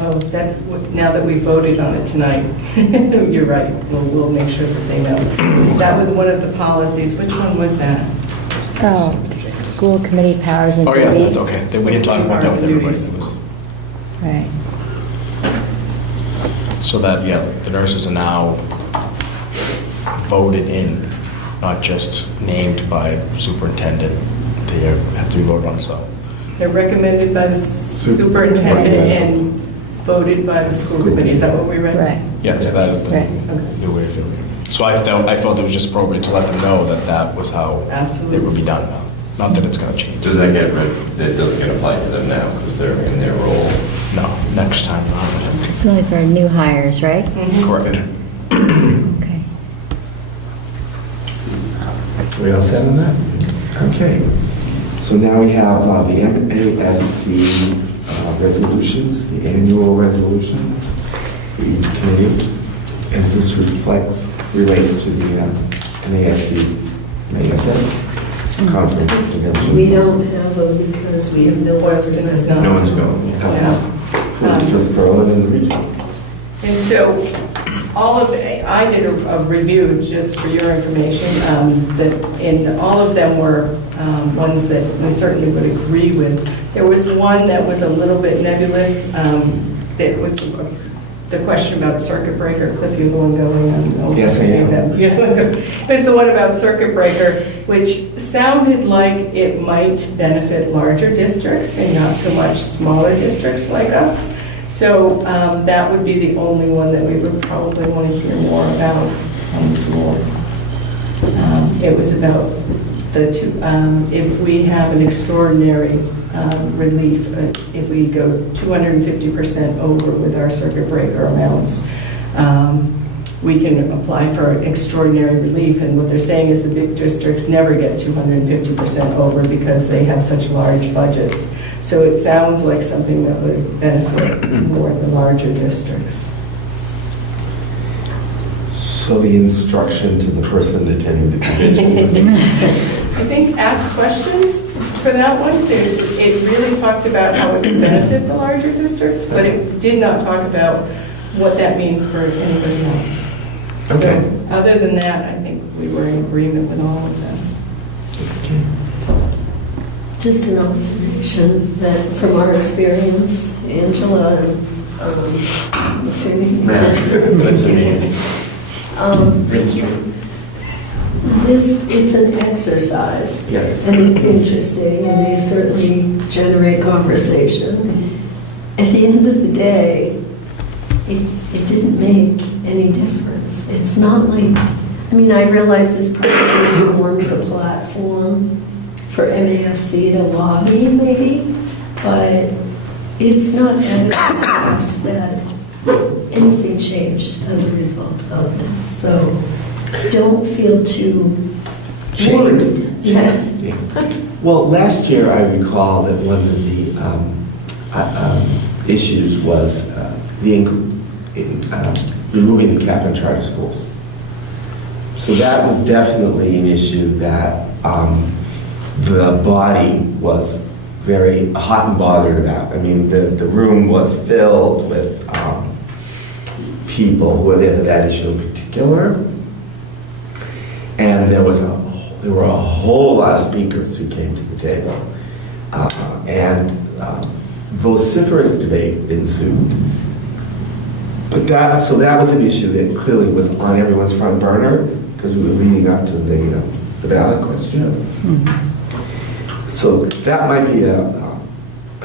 Oh, that's, now that we voted on it tonight, you're right, we'll make sure that they know. That was one of the policies, which one was that? Oh, school committee powers and Oh, yeah, duties. okay. We didn't talk about that with everybody. Right. So that, yeah, the nurses are now voted in, not just named by superintendent. They have to be voted on, so. They're recommended by the superintendent and voted by the school committee, is that what we read? Right. Yes, that is the Right. new way of doing it. So I felt it was just appropriate to let them know that that was how Absolutely. it would be done now. Not that it's going to change. Does that get that doesn't get applied to them now because they're in their role? No, next time around, I think. It's only for new hires, right? Mhm. Correct. Okay. We all set on that? Okay. So now we have the MASC resolutions, the annual resolutions for each committee, as this relates to the MASS conference convention. We don't have them because we have no representative. No one's going. Yeah. Just Berlin and the region. And so, I did a review, just for your information, and all of them were ones that we certainly would agree with. There was one that was a little bit nebulous, that was the question about circuit breaker. Cliff, you're the one going on. Yes, I am. It was the one about circuit breaker, which sounded like it might benefit larger districts and not so much smaller districts like us. So that would be the only one that we would probably want to hear more about on the floor. It was about the two, if we have an extraordinary relief, if we go 250% over with our circuit breaker amounts, we can apply for extraordinary relief. And what they're saying is the big districts never get 250% over because they have such large budgets. So it sounds like something that would benefit more the larger districts. So the instruction to the person attending the convention would be I think ask questions for that one. It really talked about how it would benefit the larger districts, but it did not talk about what that means for anybody else. Okay. So other than that, I think we were in agreement with all of them. Just an observation that from our experience, Angela and, what's her name? It's an exercise. Yes. And it's interesting, and they certainly generate conversation. At the end of the day, it didn't make any difference. It's not like, I mean, I realize this probably forms a platform for MASC to lobby, maybe, but it's not evident to us that anything changed as a result of this. So don't feel too worried. Yeah. Well, last year I recall that one of the issues was removing the cap on charter schools. So that was definitely an issue that the body was very hot and bothered about. I mean, the room was filled with people who were there for that issue in particular. And there were a whole lot of speakers who came to the table. And vociferous debate ensued. But so that was an issue that clearly was on everyone's front burner because we were leading up to the ballot question. Mm-hmm. So that might be a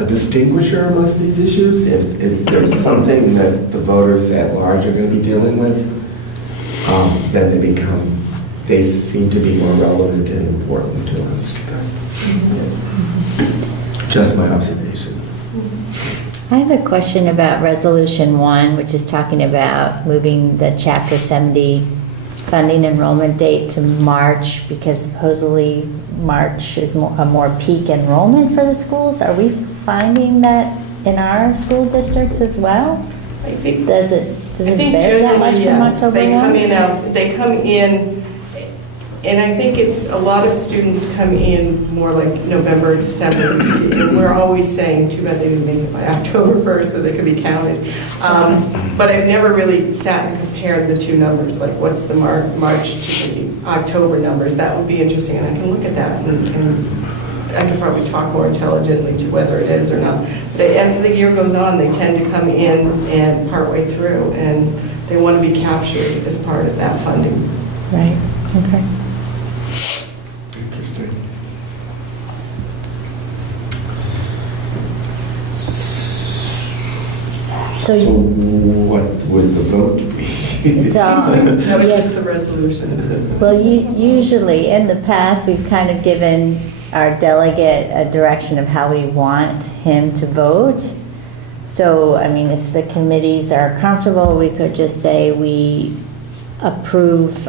distinguisher amongst these issues. If there's something that the voters at large are going to be dealing with, then they seem to be more relevant and important to us. Just my observation. I have a question about Resolution 1, which is talking about moving the Chapter 70 funding enrollment date to March because supposedly March is a more peak enrollment for the schools. Are we finding that in our school districts as well? I think Does it vary that much from October They 1? they come in, and I think it's a lot of students come in more like November, December, and we're always saying, too bad they didn't make it by October 1st so they could be counted. But I've never really sat and compared the two numbers, like what's the March to the October numbers. That would be interesting, and I can look at that, and I can probably talk more intelligently to whether it is or not. But as the year goes on, they tend to come in and partway through, and they want to be captured as part of that funding. Right, okay. Interesting. So So what would the vote be? It's all, That was yeah. just the resolution. Well, usually in the past, we've kind of given our delegate a direction of how we want him to vote. So, I mean, if the committees are comfortable, we could just say we approve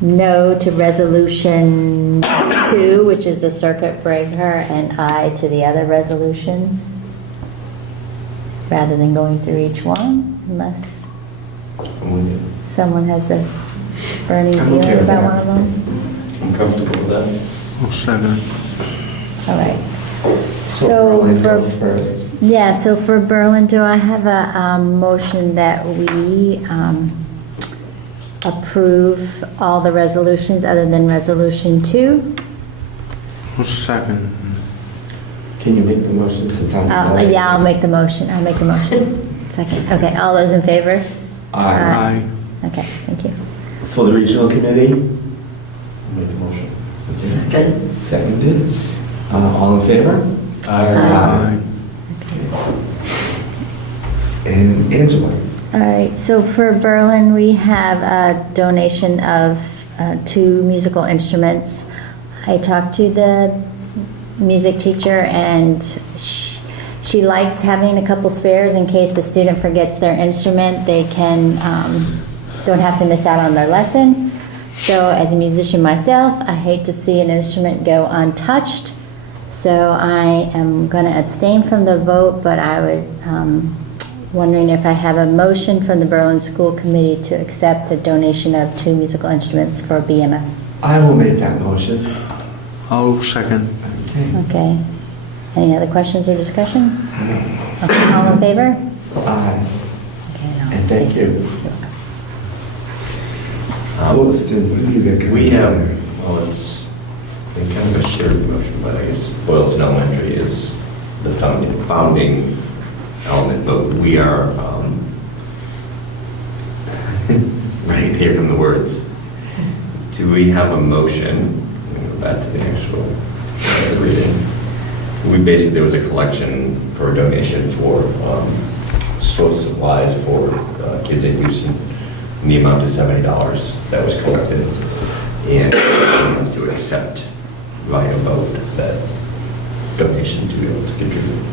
no to resolution 2, which is the circuit breaker, and aye to the other resolutions, rather than going through each one, unless I'm with you. someone has a burning I'm okay feeling with about that. one of them. I'm comfortable with that. Oh, second. All right. So So Berlin for- goes first. Yeah, so for Berlin, do I have a motion that we approve all the resolutions other than resolution 2? Second. Can you make the motion since I'm... Yeah, I'll make the motion. I'll make the motion. Second. Okay, all those in favor? Aye. Okay, thank you. For the regional committee? Make the motion. Okay. Second. Seconded. All in favor? Aye. And Angela? All right, so for Berlin, we have a donation of 2 musical instruments. I talked to the music teacher, and she likes having a couple spares in case the student forgets their instrument. They can don't have to miss out on their lesson. So as a musician myself, I hate to see an instrument go untouched. So I am going to abstain from the vote, but I would wondering if I have a motion from the Berlin School Committee to accept the donation of 2 musical instruments for BMS. I will make that motion. I'll second. Okay. Okay. Any other questions or discussion? Okay, all in favor? Aye. Okay, I'll And thank abstain. you. We have, well, it's in kind of a shared motion, but I guess Boylston Elementary is the founding element, but we are, right here in the words. Do we have a motion? Let me go back to the actual reading. There was a collection for a donation for school supplies for kids at Houston in the amount of $70 that was collected. And to accept via vote that donation to be able to contribute.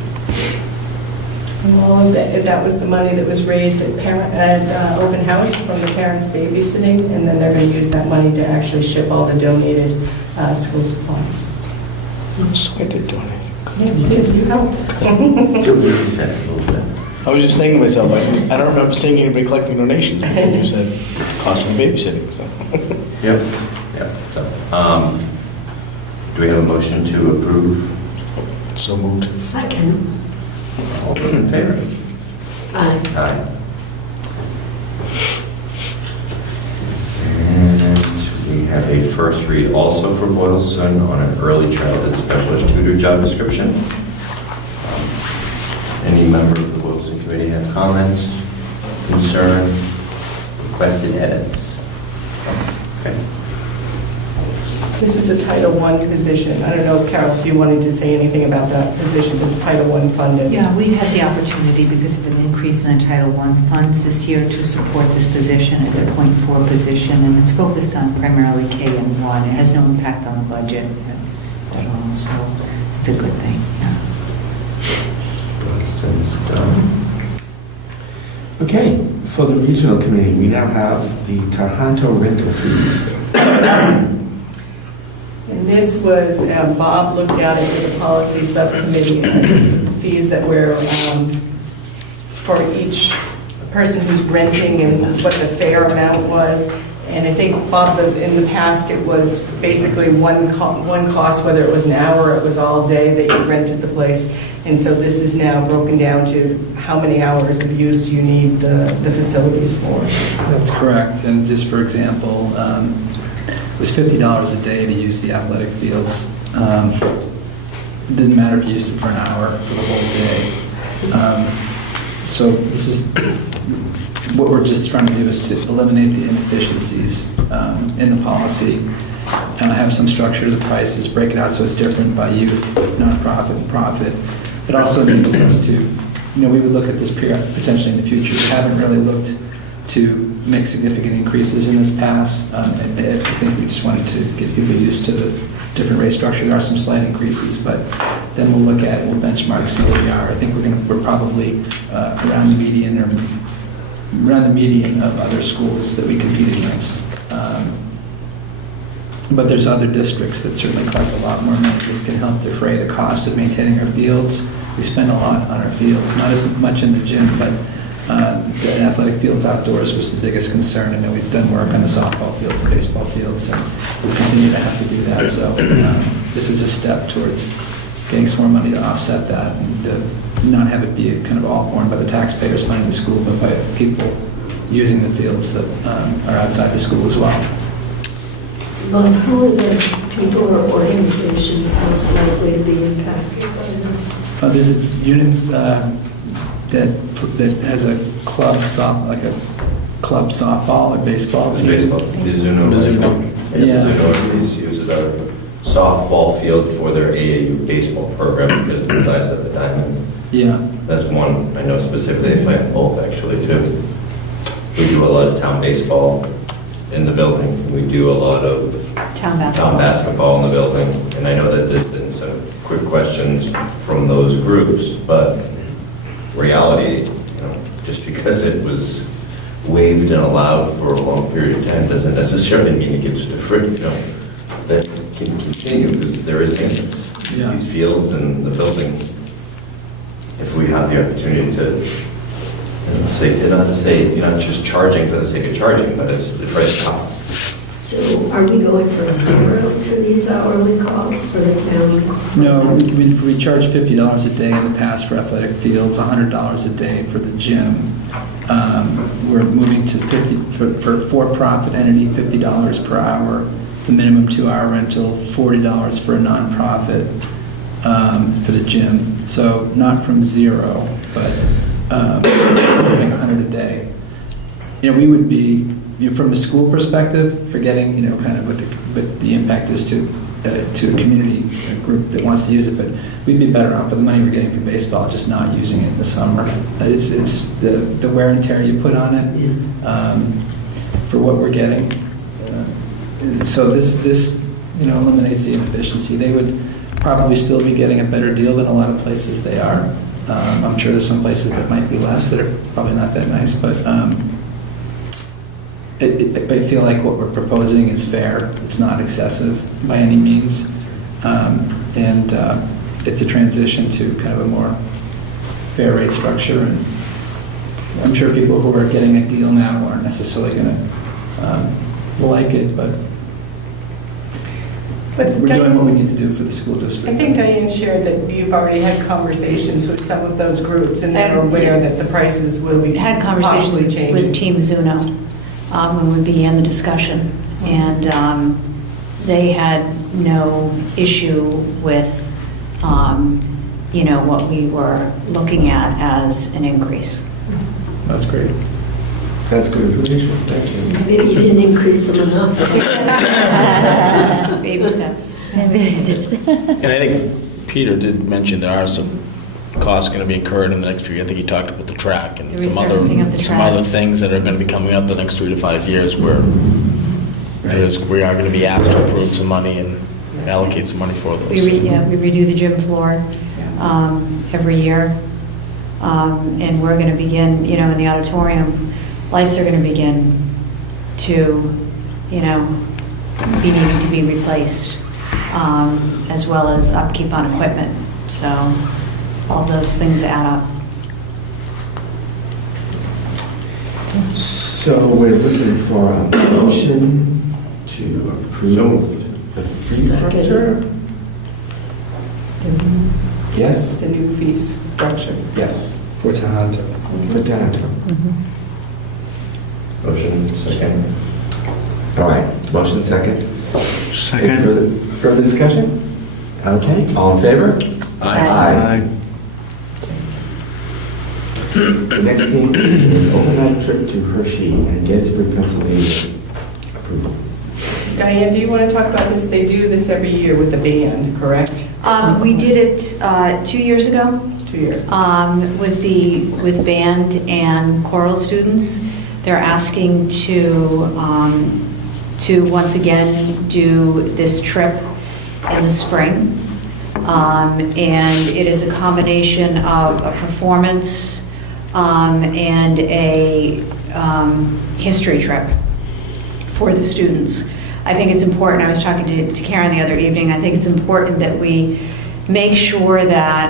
And all of that was the money that was raised at open house from the parents babysitting, and then they're going to use that money to actually ship all the donated school supplies. So I did donate. Yes, you helped. You said a little bit. I was just saying to myself, I don't remember seeing anybody collecting donations, because you said cost of babysitting, so. Yep. So, do we have a motion to approve? So moved. Second. All those in favor? Aye. Aye. And we have a first read also for Boylston on an early childhood specialist tutor job description. Any member of the Boylston Committee have comments, concern, requested edits? Okay. This is a Title I position. I don't know, Carol, if you wanted to say anything about that position, this Title I funded. Yeah, we had the opportunity because of an increase in the Title I funds this year to support this position. It's a .4 position, and it's focused on primarily K and 1. It has no impact on the budget at all, so it's a good thing, yeah. Boylston's done. Okay, for the regional committee, we now have the Tohoto rental fees. And this was, Bob looked at it with the policy subcommittee, and fees that were for each person who's renting and what the fair amount was. And I think, Bob, in the past, it was basically one cost, whether it was an hour or it was all day that you rented the place. And so this is now broken down to how many hours of use you need the facilities for. That's correct. And just for example, it was $50 a day to use the athletic fields. It didn't matter if you used it for an hour for the whole day. So this is what we're just trying to do, is to eliminate the inefficiencies in the policy and have some structure to the prices, break it out so it's different by youth, nonprofit, profit. It also enables us to, we would look at this potentially in the future. We haven't really looked to make significant increases in this pass. I think we just wanted to get people used to the different rate structure. There are some slight increases, but then we'll look at it, we'll benchmark, see where we are. I think we're probably around the median of other schools that we compete against. But there's other districts that certainly collect a lot more money. This can help defray the cost of maintaining our fields. We spend a lot on our fields, not as much in the gym, but the athletic fields outdoors was the biggest concern. I know we've done work on the softball fields, the baseball fields, and we'll continue to have to do that. So this is a step towards getting some more money to offset that and not have it be kind of all borne by the taxpayers funding the school, but by people using the fields that are outside the school as well. Well, who are the people or organizations most likely to be impacted by this? There's a unit that has a club like a club softball or baseball team. Baseball, Mizuno. Mizuno. Yeah. Mizuno uses a softball field for their AAU baseball program because of the size of the diamond. Yeah. That's one I know specifically. They play both actually too. We do a lot of town baseball in the building. We do a lot of Town town basketball in the building. And I know that there's been some quick questions from those groups, but reality, just because it was waived and allowed for a long period of time doesn't necessarily mean it gets deferred, that can continue because there is interest. Yeah. These fields and the buildings, if we have the opportunity to, not to say, you're not just charging for the sake of charging, but it's the right cost. So are we going for 0 to these hourly costs for the town? No, we charge $50 a day in the past for athletic fields, $100 a day for the gym. We're moving to 50 for for-profit entity, $50 per hour, the minimum 2-hour rental, $40 for a nonprofit for the gym. So not from 0, but moving $100 a day. We would be, from a school perspective, forgetting, kind of what the impact is to a community group that wants to use it, but we'd be better off for the money we're getting from baseball, just not using it in the summer. It's the wear and tear you put on it for what we're getting. So this eliminates the inefficiency. They would probably still be getting a better deal than a lot of places they are. I'm sure there's some places that might be less that are probably not that nice, but I feel like what we're proposing is fair. It's not excessive by any means. And it's a transition to kind of a more fair rate structure. And I'm sure people who are getting a deal now aren't necessarily going to like it, but we're doing what we need to do for the school district. I think Diane shared that you've already had conversations with some of those groups, and they're aware that the prices will be Had possibly conversations changing. with Team Mizuno when we began the discussion, and they had no issue with, what we were looking at as an increase. That's great. That's good information. Thank you. Maybe you didn't increase them enough. Baby steps. And I think Peter did mention there are some costs going to be incurred in the next year. I think he talked about the track and The some resurfacing of the track. other things that are going to be coming up the next 3 to 5 years where we are going to be asked to approve some money and allocate some money for those. We redo the gym floor every year. And we're going to begin, in the auditorium, lights are going to begin to, be needing to be replaced, as well as upkeep on equipment. So all those things add up. So we're looking for a motion to approve the fee structure? Yes? The new fee structure. Yes. For Tohoto. For Tohoto. Motion, second. All right, motion second. Second. Further discussion? Okay, all in favor? Aye. The next thing is overnight trip to Hershey and Gettysburg, Pennsylvania. Approval. Diane, do you want to talk about this? They do this every year with the band, correct? We did it 2 years ago. 2 years. With band and choral students. They're asking to once again do this trip in the spring. And it is a combination of a performance and a history trip for the students. I think it's important, I was talking to Karen the other evening, I think it's important that we make sure that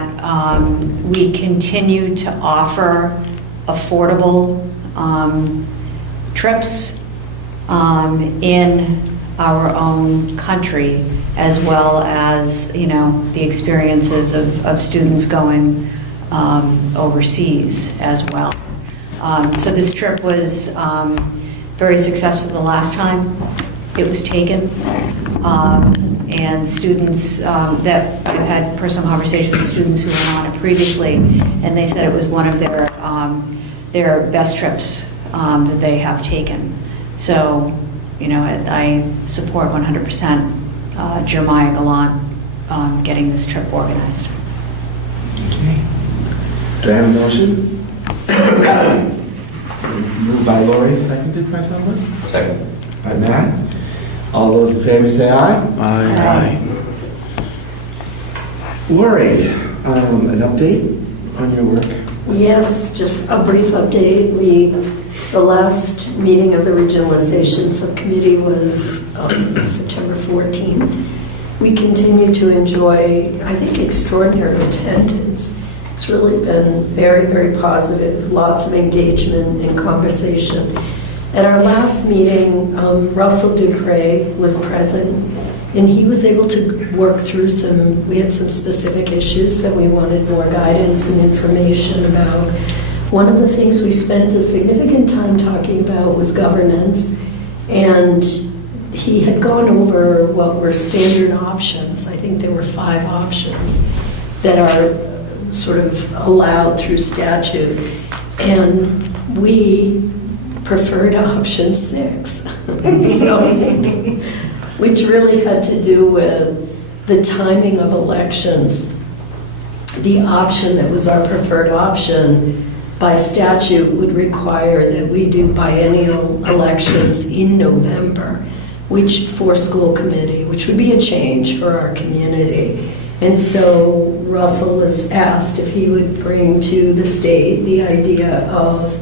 we continue to offer affordable trips in our own country, as well as, you know, the experiences of students going overseas as well. So this trip was very successful the last time it was taken. And students that I've had personal conversations with students who were on it previously, and they said it was one of their best trips that they have taken. So, you know, I support 100% Jeremiah Gallant getting this trip organized. Okay. Do I have a motion? Moved by Lori, seconded by someone? Second. By Matt. All those in favor say aye. Aye. Lori, an update on your work? Yes, just a brief update. The last meeting of the regionalization subcommittee was September 14th. We continue to enjoy, I think, extraordinary attendance. It's really been very, very positive, lots of engagement and conversation. At our last meeting, Russell Ducre was present, and he was able to work through we had some specific issues that we wanted more guidance and information about. One of the things we spent a significant time talking about was governance, and he had gone over what were standard options. I think there were 5 options that are sort of allowed through statute, and we preferred option 6, so, which really had to do with the timing of elections. The option that was our preferred option by statute would require that we do biennial elections in November, which for school committee, which would be a change for our community. And so Russell was asked if he would bring to the state the idea of,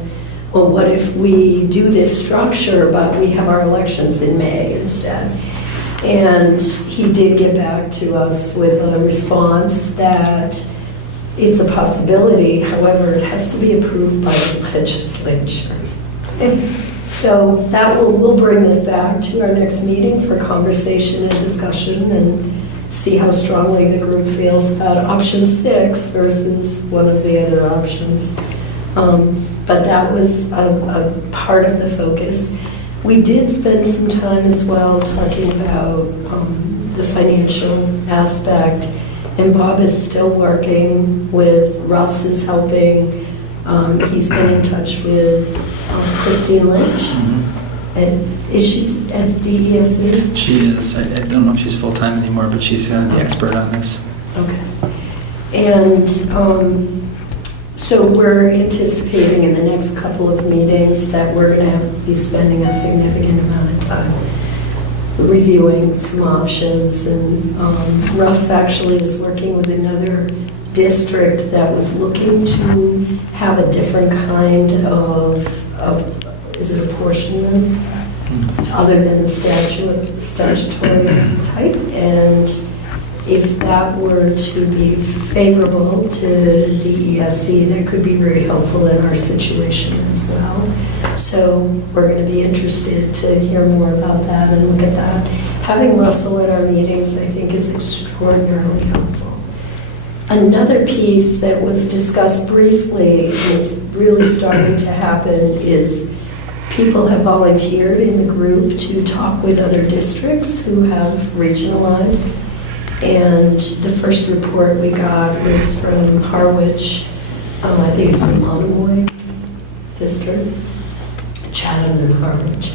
well, what if we do this structure, but we have our elections in May instead? And he did get back to us with a response that it's a possibility, however, it has to be approved by the legislature. So that we'll bring this back to our next meeting for conversation and discussion and see how strongly the group feels about option 6 versus one of the other options. But that was a part of the focus. We did spend some time as well talking about the financial aspect, and Bob is still working with, Russ is helping. He's been in touch with Christine Lynch. And is she at DESE? She is. I don't know if she's full-time anymore, but she's the expert on this. Okay. And so we're anticipating in the next couple of meetings that we're going to be spending a significant amount of time reviewing some options. And Russ actually is working with another district that was looking to have a different kind of is it apportionment other than the statutory type? And if that were to be favorable to DESE, that could be very helpful in our situation as well. So we're going to be interested to hear more about that and look at that. Having Russell at our meetings, I think, is extraordinarily helpful. Another piece that was discussed briefly, and it's really starting to happen, is people have volunteered in the group to talk with other districts who have regionalized. And the first report we got was from Harwich, I think it's the Monomoy district, Chatham and Harwich.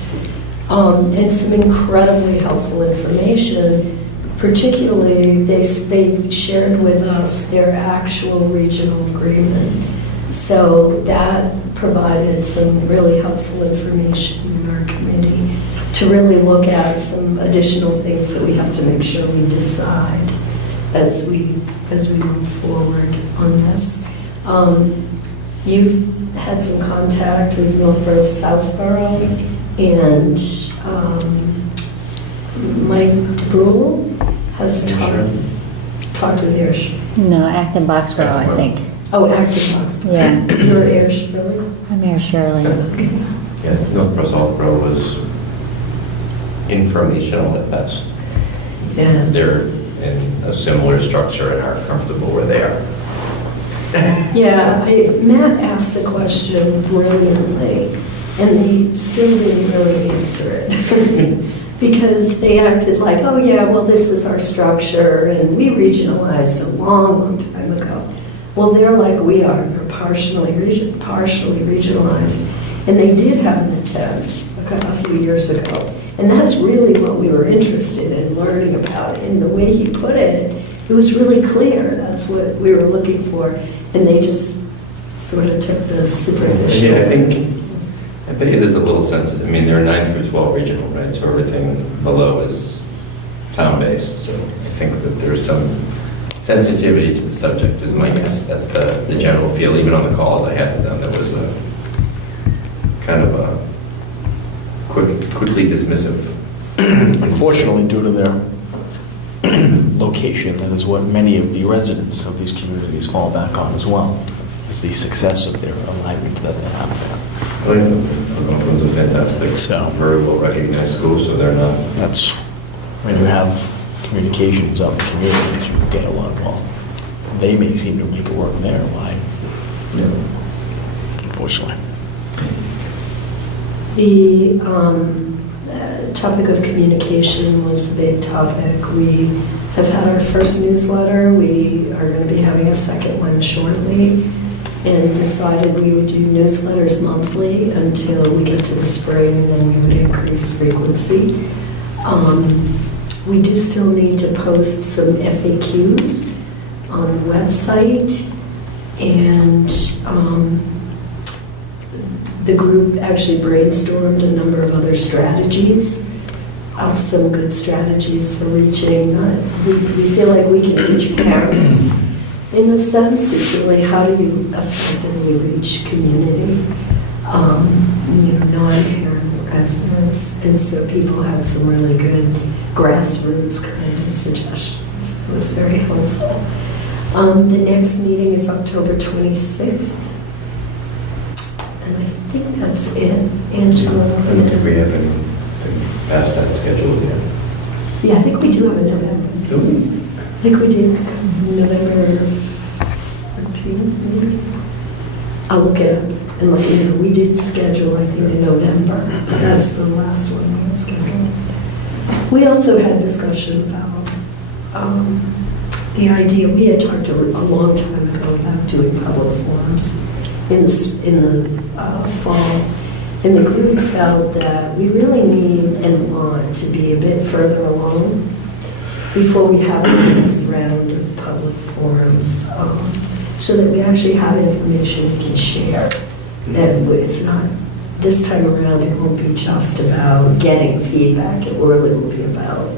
And some incredibly helpful information. Particularly, they shared with us their actual regional agreement. So that provided some really helpful information in our committee to really look at some additional things that we have to make sure we decide as we move forward on this. You've had some contact with Northborough, Southborough, and Mike Brule has talked with Air. No, Acton Boxborough, I think. Oh, Acton Box. Yeah. You're Air Shirley? I'm Mayor Shirley. Okay. Yeah, Northborough, Southborough was informational at best. Yeah. They're in a similar structure and are comfortable where they are. Yeah, Matt asked the question brilliantly, and they still didn't really answer it. Because they acted like, oh yeah, well, this is our structure, and we regionalized a long, long time ago. Well, they're like we are, they're partially regionalized. And they did have an attempt a few years ago. And that's really what we were interested in learning about. And the way he put it, it was really clear. That's what we were looking for. And they just sort of took the superficial. Yeah, I bet you there's a little sense, I mean, they're 9 through 12 regional, right? So everything below is town-based. So I think that there's some sensitivity to the subject is my guess. That's the general feel. Even on the calls I had with them, there was a kind of a quickly dismissive. Unfortunately, due to their location, that is what many of the residents of these communities fall back on as well, is the success of their alignment that they have there. Oakland's a fantastic, very well recognized school, so they're not. That's when you have communications out in communities, you get a lot of all. They may seem to make it work there, why? Unfortunately. The topic of communication was a big topic. We have had our first newsletter. We are going to be having a second one shortly, and decided we would do newsletters monthly until we get to the spring, and then we would increase frequency. We do still need to post some FAQs on the website, and the group actually brainstormed a number of other strategies, some good strategies for reaching. We feel like we can reach parents. In a sense, it's really how do you effectively reach community, non-parent residents. And so people had some really good grassroots kind of suggestions. It was very helpful. The next meeting is October 26th. And I think that's it. Angela? I don't think we have anything past that scheduled yet. Yeah, I think we do have a November. Do we? I think we did November 14th, maybe. I'll look it up and let you know. We did schedule, I think, in November. That's the last one we scheduled. We also had discussion about the idea, we had talked a long time ago about doing public forums in the fall. And the group felt that we really need and want to be a bit further along before we have the next round of public forums, so that we actually have information we can share. And it's not, this time around, it won't be just about getting feedback. It really will be about,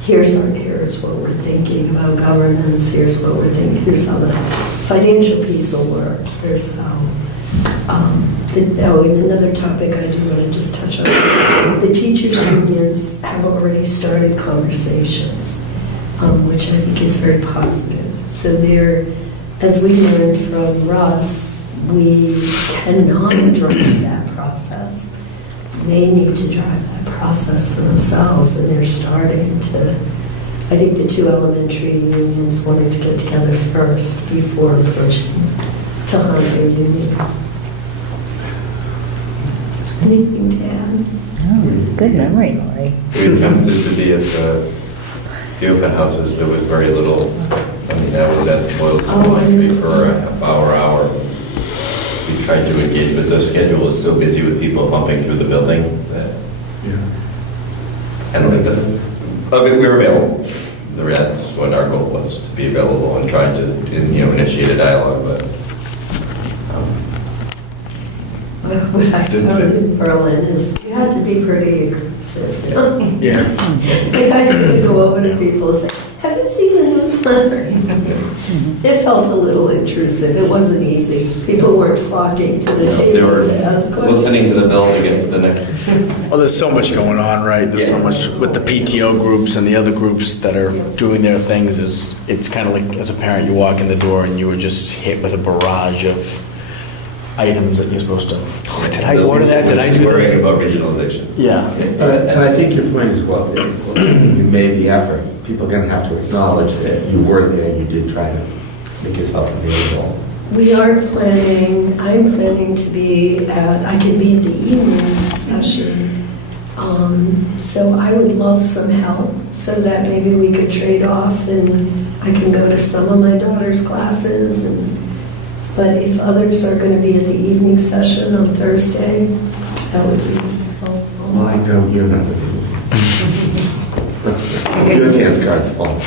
here's what we're thinking about governance, here's what we're thinking, here's how the financial piece will work, here's how, and another topic I do want to just touch on, the teachers' unions have already started conversations, which I think is very positive. So there, as we learned from Russ, we cannot drive that process. They need to drive that process for themselves, and they're starting to. I think the two elementary unions wanted to get together first before approaching Tohoto Union. Anything to add? Oh, good memory, Lori. We attempted to be at the Beaufort houses. There was very little. I mean, that was at Boylston Entry for a half-hour. We tried to engage, but the schedule is so busy with people bumping through the building that. And we were available. That's what our goal was, to be available and try to, initiate a dialogue. But what I found in Berlin is you had to be pretty aggressive. Yeah. Like I had to go over to people and say, "Have you seen the newsletter?" It felt a little intrusive. It wasn't easy. People weren't flocking to the They table were to ask questions. listening to the bell to get to the next. Well, there's so much going on, right? There's so much with the PTO groups and the other groups that are doing their things. It's kind of like, as a parent, you walk in the door and you were just hit with a barrage of items that you're supposed to, oh, did I order that? Did I do Worrying this? about regionalization. Yeah. And I think your point is well taken. You made the effort. People are going to have to acknowledge that you were there, you did try to make yourself available. We are planning, I'm planning to be I can be at the evening session. So I would love some help so that maybe we could trade off and I can go to some of my daughter's classes. But if others are going to be at the evening session on Thursday, that would be helpful. Well, I know you're not the Your dance card's full.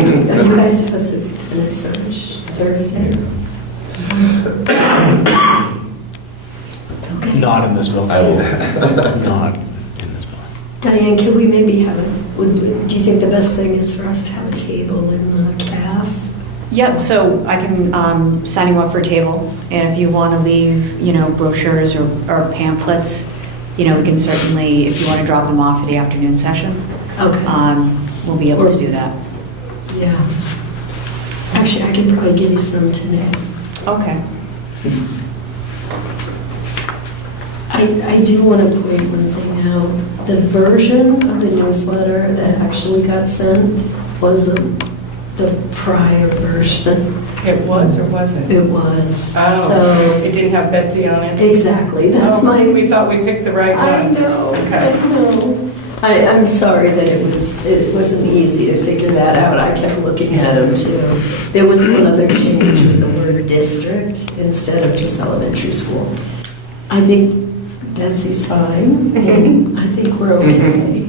You guys have a superintendent search Thursday? Okay. Not in this building. I will. Not in this building. Diane, can we maybe have do you think the best thing is for us to have a table in the CAF? Yep, so I can sign you up for a table, and if you want to leave, brochures or pamphlets, we can certainly, if you want to drop them off for the afternoon session, Okay. we'll be able to do that. Yeah. Actually, I can probably give you some today. Okay. I do want to point one thing out. The version of the newsletter that actually got sent was the prior version. It was or wasn't? It was. Oh, So, it didn't have Betsy on it? exactly. That's Oh, my. We thought we picked the right one. I know. Okay. I know. I'm sorry that it wasn't easy to figure that out. I kept looking at them too. There was one other change with the word district instead of just elementary school. I think Betsy's fine. I think we're okay.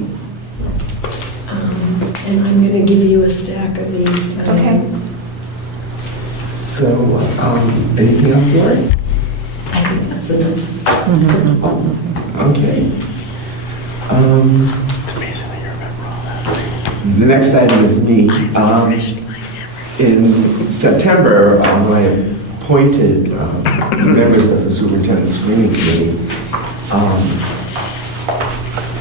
And I'm going to give you a stack of these. Okay. So, anything else, Lori? I think that's enough. Okay. It's amazing that you remember all that. The next item is me. In September, when I appointed members of the superintendent screening committee,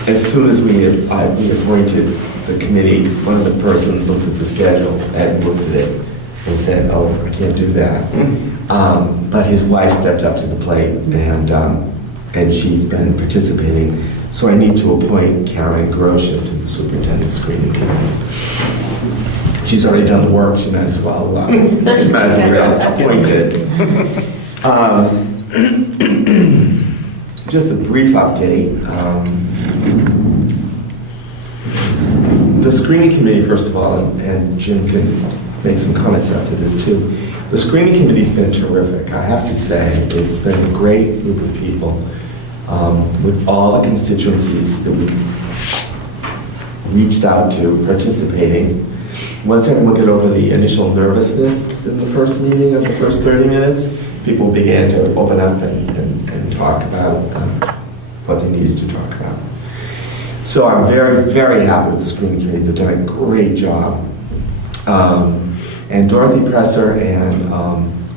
as soon as we appointed the committee, one of the persons looked at the schedule and looked at it and said, "Oh, I can't do that." But his wife stepped up to the plate, and she's been participating. So I need to appoint Karen Grosha to the superintendent screening committee. She's already done the work, she might as well appoint it. Just a brief update. The screening committee, first of all, and Jim can make some comments after this too. The screening committee's been terrific, I have to say. It's been a great group of people with all the constituencies that we reached out to participating. Once everyone got over the initial nervousness in the first meeting of the first 30 minutes, people began to open up and talk about what they needed to talk about. So I'm very, very happy with the screening committee. They've done a great job. And Dorothy Presser and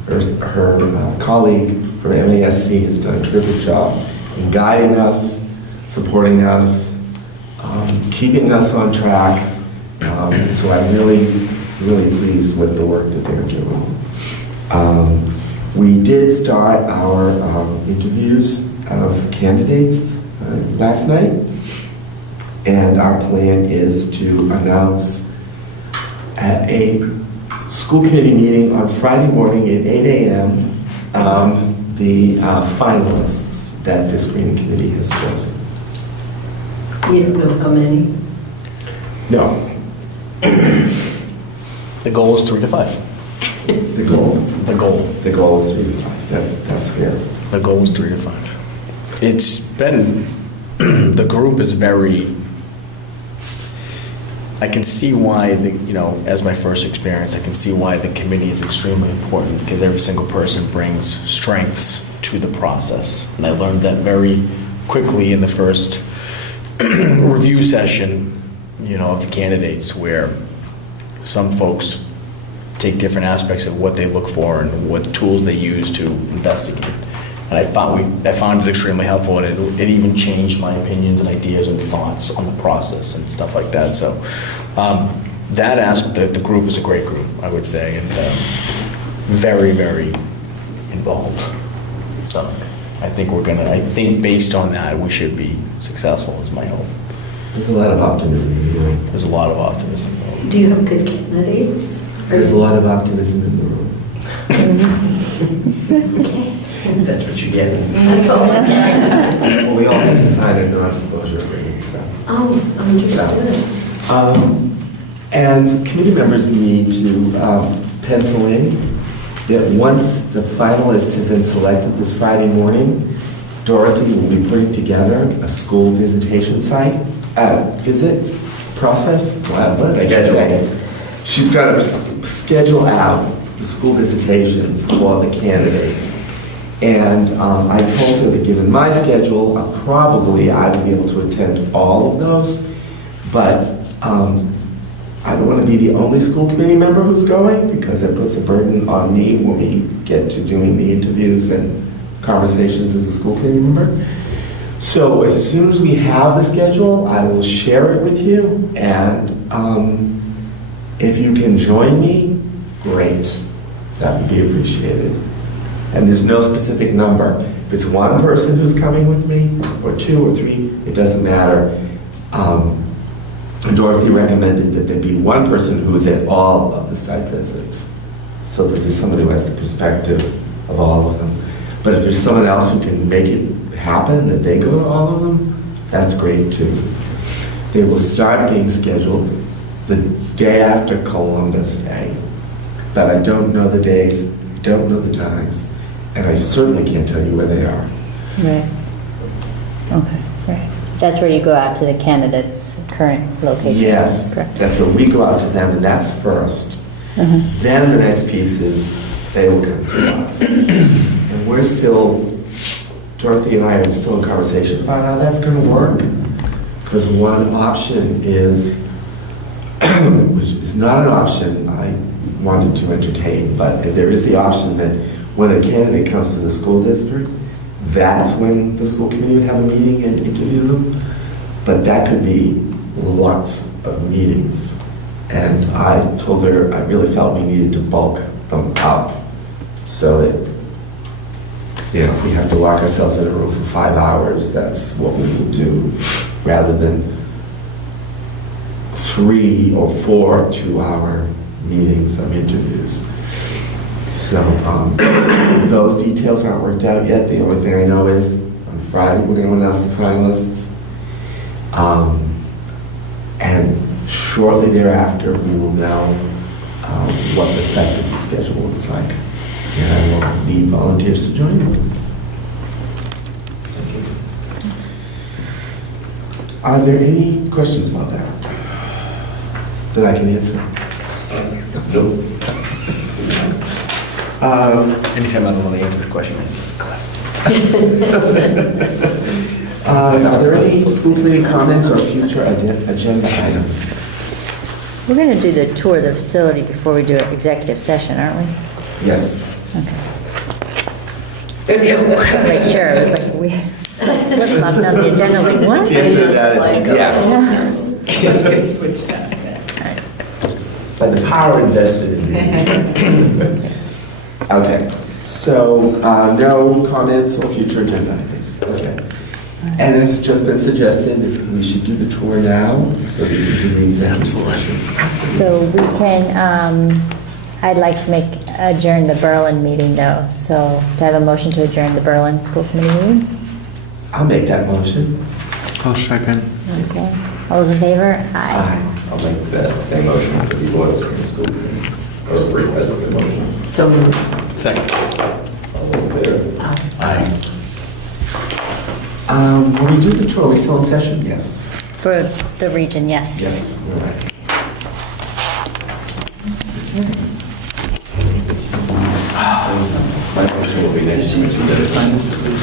her colleague from MASC has done a terrific job in guiding us, supporting us, keeping us on track. So I'm really, really pleased with the work that they're doing. We did start our interviews of candidates last night, and our plan is to announce at a school committee meeting on Friday morning at 8 a.m. The finalists that the screening committee has chosen. You don't know how many? No, The goal is 3 to 5. the goal. The goal. The goal is 3 to 5. That's fair. The goal is 3 to 5. It's been, the group is very, I can see why as my first experience, I can see why the committee is extremely important, because every single person brings strengths to the process. And I learned that very quickly in the first review session, of the candidates, where some folks take different aspects of what they look for and what tools they use to investigate. And I found it extremely helpful, and it even changed my opinions and ideas and thoughts on the process and stuff like that. So that aspect, the group is a great group, I would say, and very, very involved. So I think based on that, we should be successful, is my hope. There's a lot of optimism in the room. There's a lot of optimism. Do you have good candidates? There's a lot of optimism in the room. That's what you get. That's all I get. Well, we all have to sign a non-disclosure agreement, so. Oh, understood. And committee members need to pencil in that once the finalists have been selected this Friday morning, Dorothy will be putting together a school visitation visit process. What did I just say? She's got to schedule out the school visitations for the candidates. And I told her that given my schedule, I would be able to attend all of those, but I don't want to be the only school committee member who's going, because it puts a burden on me when we get to doing the interviews and conversations as a school committee member. So as soon as we have the schedule, I will share it with you, and if you can join me, great. That would be appreciated. And there's no specific number. If it's one person who's coming with me, or two or three, it doesn't matter. Dorothy recommended that there be one person who is at all of the site visits, so that there's somebody who has the perspective of all of them. But if there's someone else who can make it happen, that they go to all of them, that's great too. They will start being scheduled the day after Columbus Day, but I don't know the days, I don't know the times, and I certainly can't tell you where they are. Right. Okay, right. That's where you go out to the candidates' current location? Yes, Correct. that's where we go out to them, and that's first. Mhm. Then the next piece is they will come to us. And we're still, Dorothy and I are still in conversation about how that's going to work. Because one option is, which is not an option I wanted to entertain, but there is the option that when a candidate comes to the school district, that's when the school committee would have a meeting and interview them. But that could be lots of meetings. And I told her I really felt we needed to bulk them up so that, if we have to lock ourselves in a room for 5 hours, that's what we will do, rather than 3 or 4 2-hour meetings of interviews. So those details aren't worked out yet. The only thing I know is on Friday we're going to announce the finalists. And shortly thereafter we will know what the site visit schedule looks like. And I will need volunteers to join me. Are there any questions about that I can answer? Nope. Anytime I don't know the answer to the question, I just clap. Are there any school committee comments or future agenda items? We're going to do the tour of the facility before we do an executive session, aren't we? Yes. Okay. Make sure, it was like, what's not on the agenda, like, what? The answer to that is yes. Switch that. By the power invested in me. Okay, so no comments or future agenda items. Okay. And it's just been suggested that we should do the tour now so that we can do the executive session. So we can, I'd like to adjourn the Berlin meeting though. So do I have a motion to adjourn the Berlin School Committee meeting? I'll make that motion. I'll second. Okay. All those in favor? Aye. I'll make that same motion for the board of school committee, or request of the motion. So moved. Second. All in favor? Aye. When we do the tour, are we still in session? Yes. For the region, yes. Yes. All right. My motion will be next Tuesday.